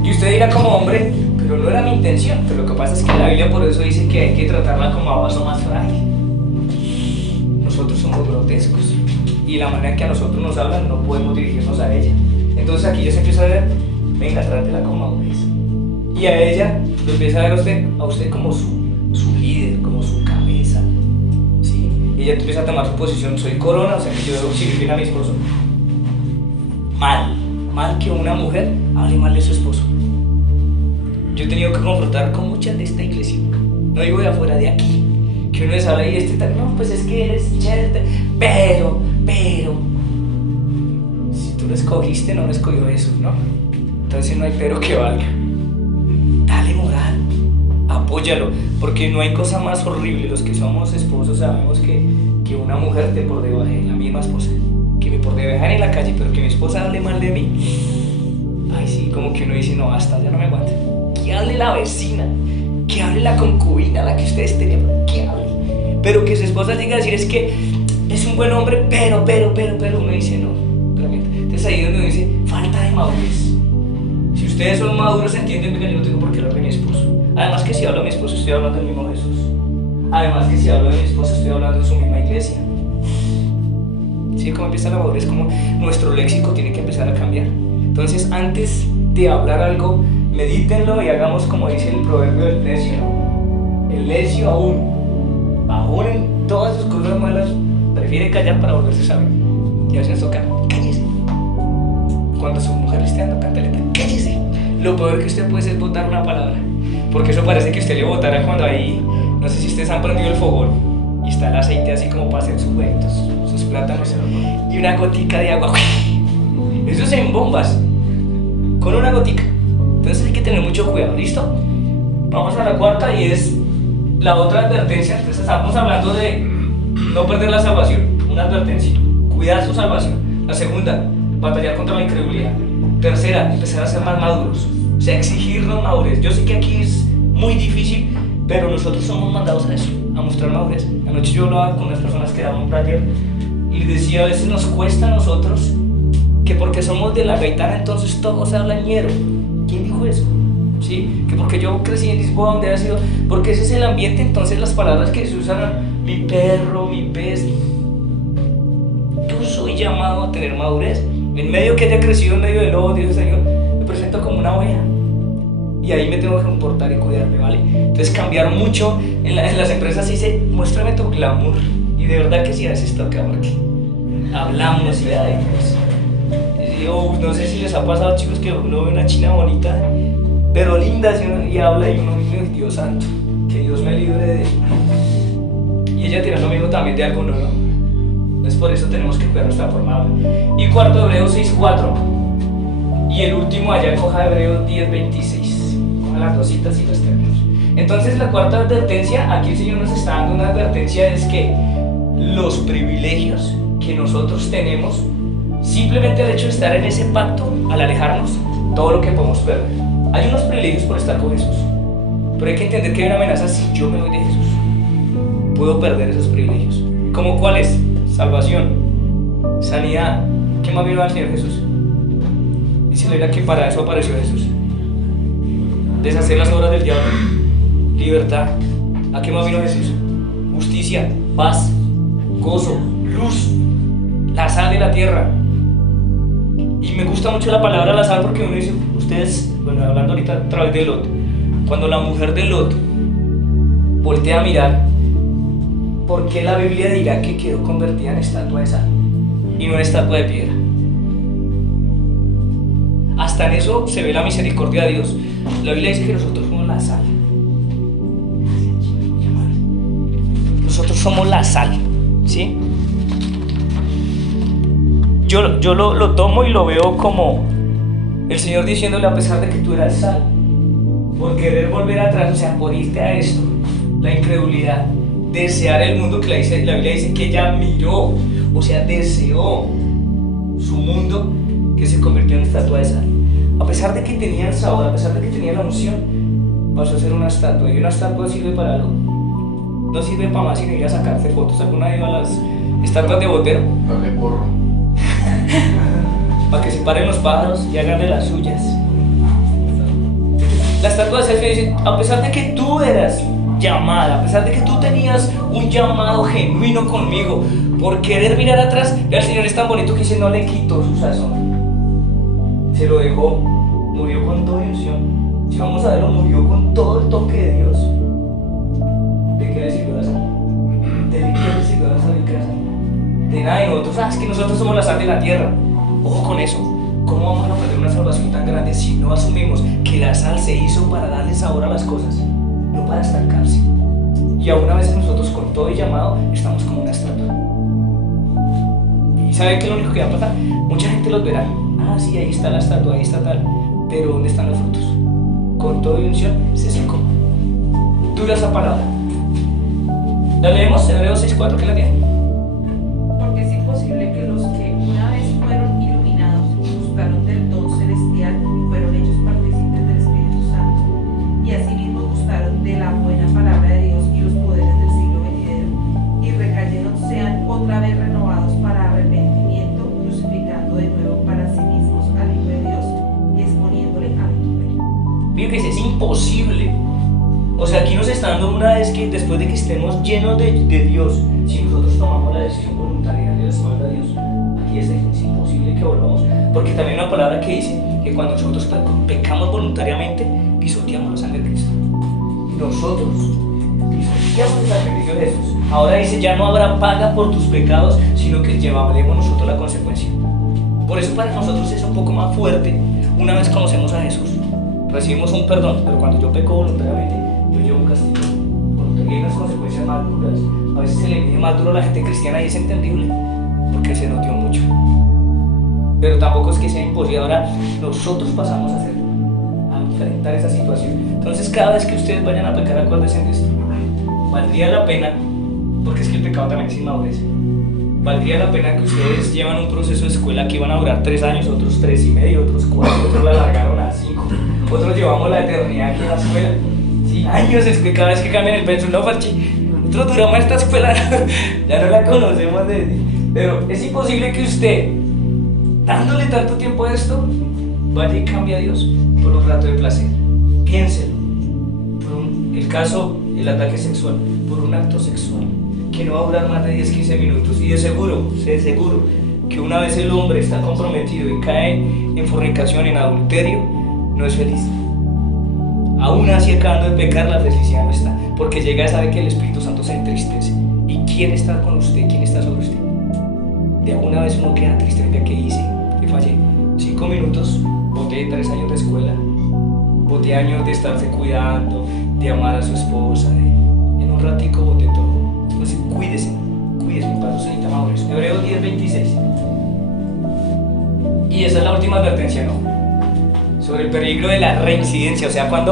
Y usted dirá como hombre, pero no era mi intención. Pero lo que pasa es que la Biblia por eso dice que hay que tratarla como a vaso más frágil. Nosotros somos grotescos. Y la manera en que a nosotros nos hablan, no podemos dirigirnos a ella. Entonces aquí ya se empieza a ver, venga, trátela como madurez. Y a ella lo empieza a ver a usted como su líder, como su cabeza. ¿Sí? Y ella empieza a tomar su posición, soy corona, o sea que yo debo servir a mi esposo. Mal que una mujer hable mal de su esposo. Yo he tenido que confrontar con muchas de esta iglesia, no digo de afuera, de aquí, que uno les habla y tal, no, pues es que eres chévere, pero, si tú lo escogiste, no lo escogió Jesús, ¿no? Entonces no hay pero que valga. Dale moral, apóyalo, porque no hay cosa más horrible. Los que somos esposos sabemos que una mujer te por debajo de la misma esposa. que me dejan en la calle, pero que mi esposa hable mal de mí, ay sí, como que uno dice, no, basta, ya no me aguanta. Que hable la vecina, que hable la concubina, la que ustedes tenían, que hable. Pero que su esposa llegue a decir, es que es un buen hombre, pero, uno dice, no, realmente. Entonces ahí es donde uno dice, falta de madurez. Si ustedes son maduros, entienden, venga, yo no tengo por qué hablar de mi esposo. Además que si hablo de mi esposo, estoy hablando del mismo Jesús. Además que si hablo de mi esposa, estoy hablando de su misma iglesia. ¿Sí? Cómo empieza la madurez, como nuestro léxico tiene que empezar a cambiar. Entonces, antes de hablar algo, medítenlo y hagamos como dice el proverbio del necio, ¿no? El necio aún en todas sus cosas malas, prefiere callar para volverse sabio. Y a veces toca, cállese. Cuando su mujer le esté dando cantaleta, cállese. Lo peor que usted puede hacer es botar una palabra, porque eso parece que usted le botara cuando ahí, no sé si ustedes han prendido el fogón y está el aceite así como para hacer sus huevitos, sus plátanos y una gotica de agua. Eso es en bombas, con una gotica. Entonces hay que tener mucho cuidado, ¿listo? Vamos a la cuarta y es la otra advertencia. Entonces estamos hablando de no perder la salvación, una advertencia, cuidar su salvación. La segunda, batallar contra la incredulidad. Tercera, empezar a ser más maduros, o sea, exigirnos madurez. Yo sé que aquí es muy difícil, pero nosotros somos mandados a eso, a mostrar madurez. Anoche yo hablaba con unas personas que daban un taller y decía, a veces nos cuesta a nosotros que porque somos de la gaitana entonces todo se habla ñero. ¿Quién dijo eso? ¿Sí? Que porque yo crecí en Lisboa, donde ha sido, porque ese es el ambiente, entonces las palabras que se usan, mi perro, mi pez. Yo soy llamado a tener madurez. En medio que haya crecido en medio del odio, Señor, me presento como una oveja. Y ahí me tengo que comportar y cuidarme, ¿vale? Entonces cambiar mucho. En las empresas se dice, muéstrame tu glamour. Y de verdad que sí, a veces toca, porque hablamos y ay, pues. Yo no sé si les ha pasado, chicos, que uno ve una china bonita, pero linda, y habla y uno dice, Dios santo, que Dios me libre de... Y ella tiene lo mismo también de alguno, ¿no? Entonces por eso tenemos que cuidar nuestra forma de hablar. Y cuarto, Hebreos 6:4. Y el último allá coja Hebreos 10:26. Coja las dos citas y las tenemos. Entonces la cuarta advertencia, aquí el Señor nos está dando una advertencia, es que los privilegios que nosotros tenemos, simplemente el hecho de estar en ese pacto, al alejarnos, todo lo que podemos perder. Hay unos privilegios por estar con Jesús, pero hay que entender que hay una amenaza. Si yo me voy de Jesús, puedo perder esos privilegios. ¿Cómo cuáles? Salvación, sanidad. ¿Qué más vino al Señor Jesús? Dice la Biblia que para eso apareció Jesús. Deshacer las obras del diablo, libertad. ¿A qué más vino Jesús? Justicia, paz, gozo, luz, la sal de la tierra. Y me gusta mucho la palabra la sal, porque uno dice, ustedes, bueno, hablando ahorita a través de Lot, cuando la mujer de Lot voltea a mirar, ¿por qué la Biblia dirá que quedó convertida en estatua de sal y no en estatua de piedra? Hasta en eso se ve la misericordia de Dios. La Biblia dice que nosotros somos la sal. Nosotros somos la sal, ¿sí? Yo lo tomo y lo veo como el Señor diciéndole, a pesar de que tú eras sal, por querer volver atrás, o sea, por irte a esto, la incredulidad, desear el mundo, que la Biblia dice que ella miró, o sea, deseó su mundo, que se convirtió en estatua de sal. A pesar de que tenía el sabor, a pesar de que tenía la unción, pasó a ser una estatua. Y una estatua sirve para algo. No sirve para más sino ir a sacarse fotos. ¿Alguna vez iba a las estatuas de Botero? Dale porro. Para que se paren los pájaros y hagan de las suyas. La estatua de sal dice, a pesar de que tú eras llamada, a pesar de que tú tenías un llamado genuino conmigo, por querer mirar atrás, el Señor es tan bonito que dice, no le quitó su sazón. Se lo dejó, murió con toda ilusión. Si vamos a verlo, murió con todo el toque de Dios. ¿De qué le sirvió la sal? ¿De qué le sirvió la sal? De nada. Y nosotros, es que nosotros somos la sal de la tierra. Ojo con eso. ¿Cómo vamos a perder una salvación tan grande si no asumimos que la sal se hizo para darle sabor a las cosas, no para estancarse? Y aún a veces nosotros, con todo y llamado, estamos como una estatua. ¿Y saben qué es lo único que va a pasar? Mucha gente los verá. Ah, sí, ahí está la estatua, ahí está tal. Pero ¿dónde están los frutos? Con todo y unción se secó. Dura esa palabra. ¿La leemos? En Hebreos 6:4, ¿qué la tiene? Porque es imposible que los que una Mira que es imposible. O sea, aquí nos está dando una vez que después de que estemos llenos de Dios, si nosotros tomamos la decisión voluntaria de respaldar a Dios, aquí es imposible que volvamos. Porque también hay una palabra que dice que cuando nosotros pecamos voluntariamente, pisoteamos la sangre de Cristo. Nosotros pisoteamos el sacrificio de Jesús. Ahora dice, ya no habrá paga por tus pecados, sino que llevaremos nosotros la consecuencia. Por eso para nosotros es un poco más fuerte. Una vez conocemos a Jesús, recibimos un perdón, pero cuando yo peco voluntariamente, yo llevo un castigo. Porque hay unas consecuencias más duras. A veces se le mide más duro a la gente cristiana y es entendible, porque se nos dio mucho. Pero tampoco es que sea imposible. Ahora nosotros pasamos a enfrentar esa situación. Entonces cada vez que ustedes vayan a pecar, acuérdense de esto. Valdría la pena, porque es que el pecado también es inmadurez. Valdría la pena que ustedes llevan un proceso de escuela que iban a durar 3 años, otros 3 y medio, otros 4, otros la alargaron a 5, otros llevamos la eternidad aquí en la escuela. Sí, años es que cada vez que cambian el pensum, no, Farchi, nosotros duramos esta escuela, ya no la conocemos pero es imposible que usted, dándole tanto tiempo a esto, vaya y cambie a Dios por un rato de placer. Piénselo. El caso, el ataque sexual, por un acto sexual que no va a durar más de 10-15 minutos, y de seguro que una vez el hombre está comprometido y cae en fornicación, en adulterio, no es feliz. Aún así, acabando de pecar, la felicidad no está, porque llega a saber que el Espíritu Santo se entristece. ¿Y quién está con usted? ¿Quién está sobre usted? De alguna vez uno queda triste de que hice, que fallé. 5 minutos, boté 3 años de escuela, boté años de estarse cuidando, de amar a su esposa, en un ratico boté todo. Entonces cuídese, para su sanita madurez. Hebreos 10:26. Y esa es la última advertencia, ¿no? Sobre el peligro de la reincidencia, o sea, como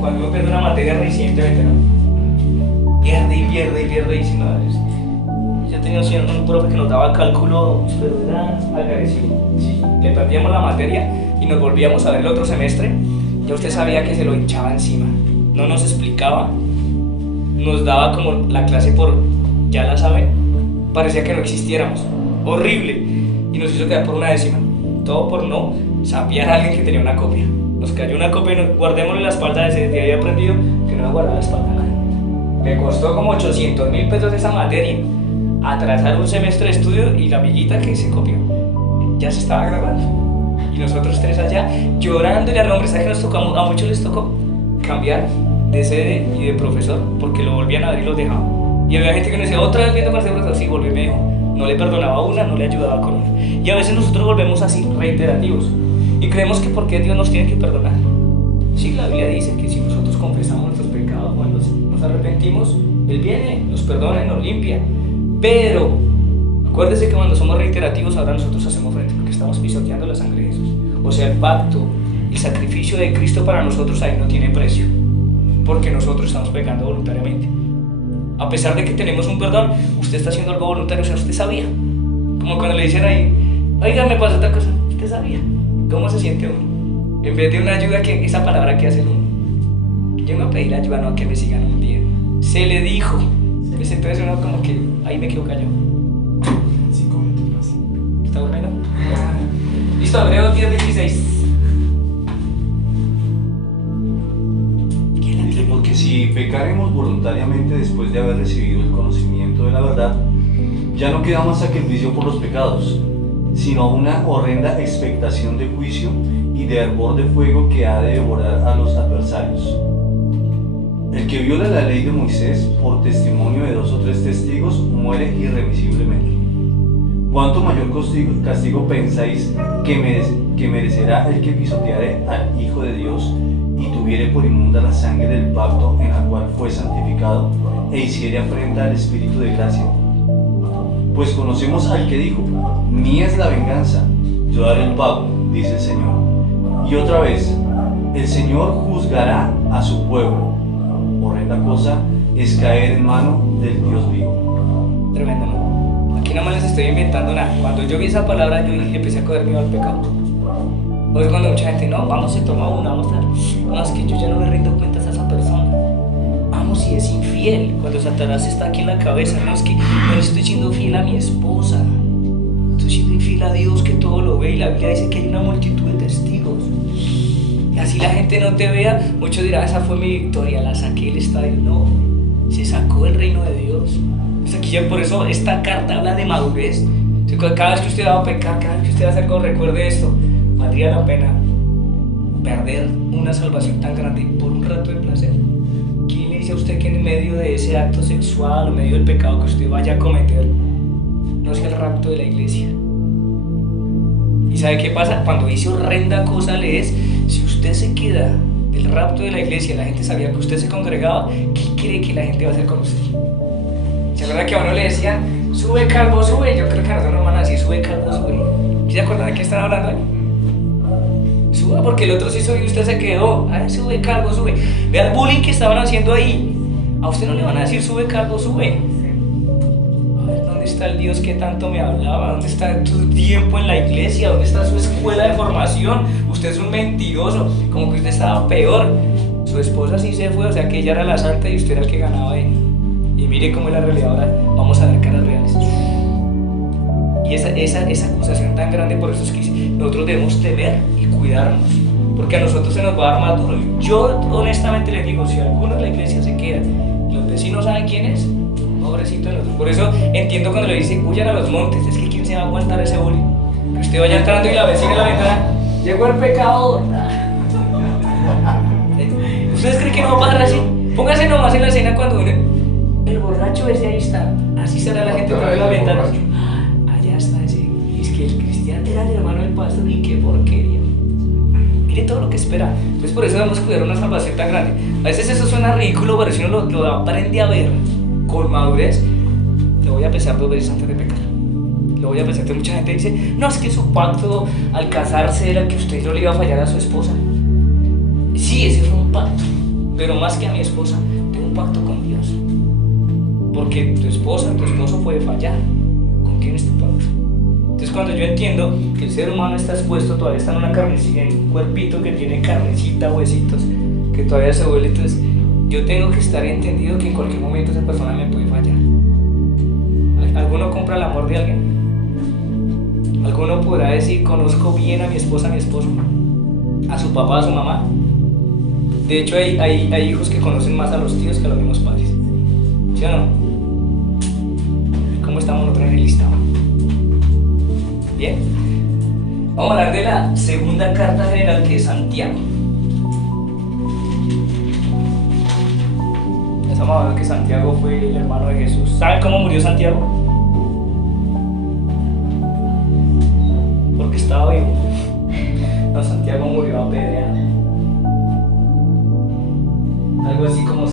cuando uno pierde una materia recientemente, ¿no? Pierde y si no, yo tenía un profe que nos daba cálculo, pero era agresivo. Sí, le perdíamos la materia y nos volvíamos a ver el otro semestre. Ya usted sabía que se lo echaba encima, no nos explicaba, nos daba como la clase por, ya la saben, parecía que no existiéramos, horrible, y nos hizo quedar por una décima, todo por no sapear a alguien que tenía una copia. Nos cayó una copia y guardémosle la espalda, desde ese día había aprendido que no iba a guardar la espalda a nadie. Me costó como 800.000 pesos esa materia, atrasar un semestre de estudio, y la amiguita que se copió ya se estaba grabando. Y nosotros 3 allá llorándole al hombre. ¿Sabes que nos tocó? A muchos les tocó cambiar de sede y de profesor, porque lo volvían a ver y los dejaban. Y había gente que nos decía, otra vez viendo para ser profesor, sí, volví, me dijo. No le perdonaba una, no le ayudaba con una. Y a veces nosotros volvemos así, reiterativos, y creemos que porque Dios nos tiene que perdonar. Sí, la Biblia dice que si nosotros confesamos nuestros pecados, cuando nos arrepentimos, Él viene, nos perdona y nos limpia. Pero acuérdese que cuando somos reiterativos, ahora nosotros hacemos frente, porque estamos pisoteando la sangre de Jesús. O sea, el pacto, el sacrificio de Cristo para nosotros ahí no tiene precio, porque nosotros estamos pecando voluntariamente. A pesar de que tenemos un perdón, usted está haciendo algo voluntario, o sea, usted sabía. Como cuando le dicen ahí, oiga, me pasó otra cosa, usted sabía. ¿Cómo se siente uno? En vez de una ayuda, que esa palabra que hace uno. Yo me voy a pedir ayuda, no a que me sigan un día. Se le dijo. Pues entonces uno como que ahí me quedo callado. 5 minutos más. ¿Está durmiendo? Listo, Hebreos 10:26. Porque si pecaremos voluntariamente después de haber recibido el conocimiento de la verdad, ya no queda más sacrificio por los pecados, sino una horrenda expectación de juicio y de hervor de fuego que ha de devorar a los adversarios. El que viola la ley de Moisés por testimonio de 2 o 3 testigos muere irremisiblemente. ¿Cuánto mayor castigo pensáis que merecerá el que pisoteare al Hijo de Dios y tuviere por inmunda la sangre del pacto en la cual fue santificado e hiciere afrenta al Espíritu de gracia? Pues conocemos al que dijo, mía es la venganza, yo daré el pago, dice el Señor. Y otra vez, el Señor juzgará a su pueblo. Horrenda cosa es caer en mano del Dios vivo. Tremendo, ¿no? Aquí no me les estoy inventando nada. Cuando yo vi esa palabra, yo empecé a coger miedo al pecado. Hoy cuando mucha gente, no, vamos, se toma una, vamos a... No, es que yo ya no le rindo cuentas a esa persona. Vamos, si es infiel, cuando Satanás está aquí en la cabeza, no, es que no le estoy siendo fiel a mi esposa. estoy siendo infiel a Dios que todo lo ve, y la Biblia dice que hay una multitud de testigos. Y así la gente no te vea, muchos dirán, esa fue mi victoria, la saqué del estadio. No, se sacó el reino de Dios. Pues aquí ya por eso esta carta habla de madurez. Cada vez que usted va a pecar, cada vez que usted va a hacer algo, recuerde esto: valdría la pena perder una salvación tan grande por un rato de placer. ¿Quién le dice a usted que en medio de ese acto sexual o en medio del pecado que usted vaya a cometer no sea el rapto de la iglesia? ¿Y sabe qué pasa? Cuando dice horrenda cosa le es, si usted se queda del rapto de la iglesia, la gente sabía que usted se congregaba, ¿qué cree que la gente va a hacer con usted? ¿Se acuerda que a uno le decían, sube calvo, sube? Yo creo que a nosotros nos van a decir, sube calvo, sube. ¿Se acuerdan de qué están hablando ahí? Suba, porque el otro sí subió y usted se quedó. Ay, sube calvo, sube. Vea el bullying que estaban haciendo ahí. A usted no le van a decir, sube calvo, sube. A ver, ¿dónde está el Dios que tanto me hablaba? ¿Dónde está tu tiempo en la iglesia? ¿Dónde está su escuela de formación? Usted es un mentiroso, como que usted estaba peor. Su esposa sí se fue, o sea que ella era la santa y usted era el que ganaba ahí. Y mire cómo es la realidad ahora, vamos a ver caras reales. Y esa acusación tan grande, por eso es que nosotros debemos temer y cuidarnos, porque a nosotros se nos va a dar más duro. Yo honestamente les digo, si alguno de la iglesia se queda y los vecinos saben quién es, pobrecito de nosotros. Por eso entiendo cuando le dicen, huyan a los montes, es que ¿quién se va a aguantar ese bullying? Que usted vaya entrando y la vecina en la ventana, llegó el pecador. ¿Ustedes creen que no va a pasar así? Póngase nomás en la escena cuando el borracho ese ahí está, así será la gente por la ventana. Allá está ese, es que el cristiano era el hermano del pastor y qué porquería. Mire todo lo que espera. Entonces por eso debemos cuidar una salvación tan grande. A veces eso suena ridículo, pero si uno lo aprende a ver con madurez, lo voy a pensar 2 veces antes de pecar. Lo voy a pensar. Que mucha gente dice, no, es que su pacto al casarse era que usted no le iba a fallar a su esposa. Sí, ese fue un pacto, pero más que a mi esposa, tengo un pacto con Dios. Porque tu esposa, tu esposo puede fallar. ¿Con quién es tu pacto? Entonces cuando yo entiendo que el ser humano está expuesto, todavía está en una carnecita, en un cuerpito que tiene carnecita, huesitos, que todavía se duele, entonces yo tengo que estar entendido que en cualquier momento esa persona me puede fallar. ¿Alguno compra el amor de alguien? ¿Alguno podrá decir, conozco bien a mi esposa, a mi esposo? ¿A su papá, a su mamá? De hecho hay hijos que conocen más a los tíos que a los mismos padres. ¿Sí o no? ¿Cómo estamos nosotros en el listado? Bien. Vamos a hablar de la segunda carta general, que es Santiago. Estamos hablando que Santiago fue el hermano de Jesús. ¿Saben cómo murió Santiago? Porque estaba vivo. No, Santiago murió apedreado. Algo así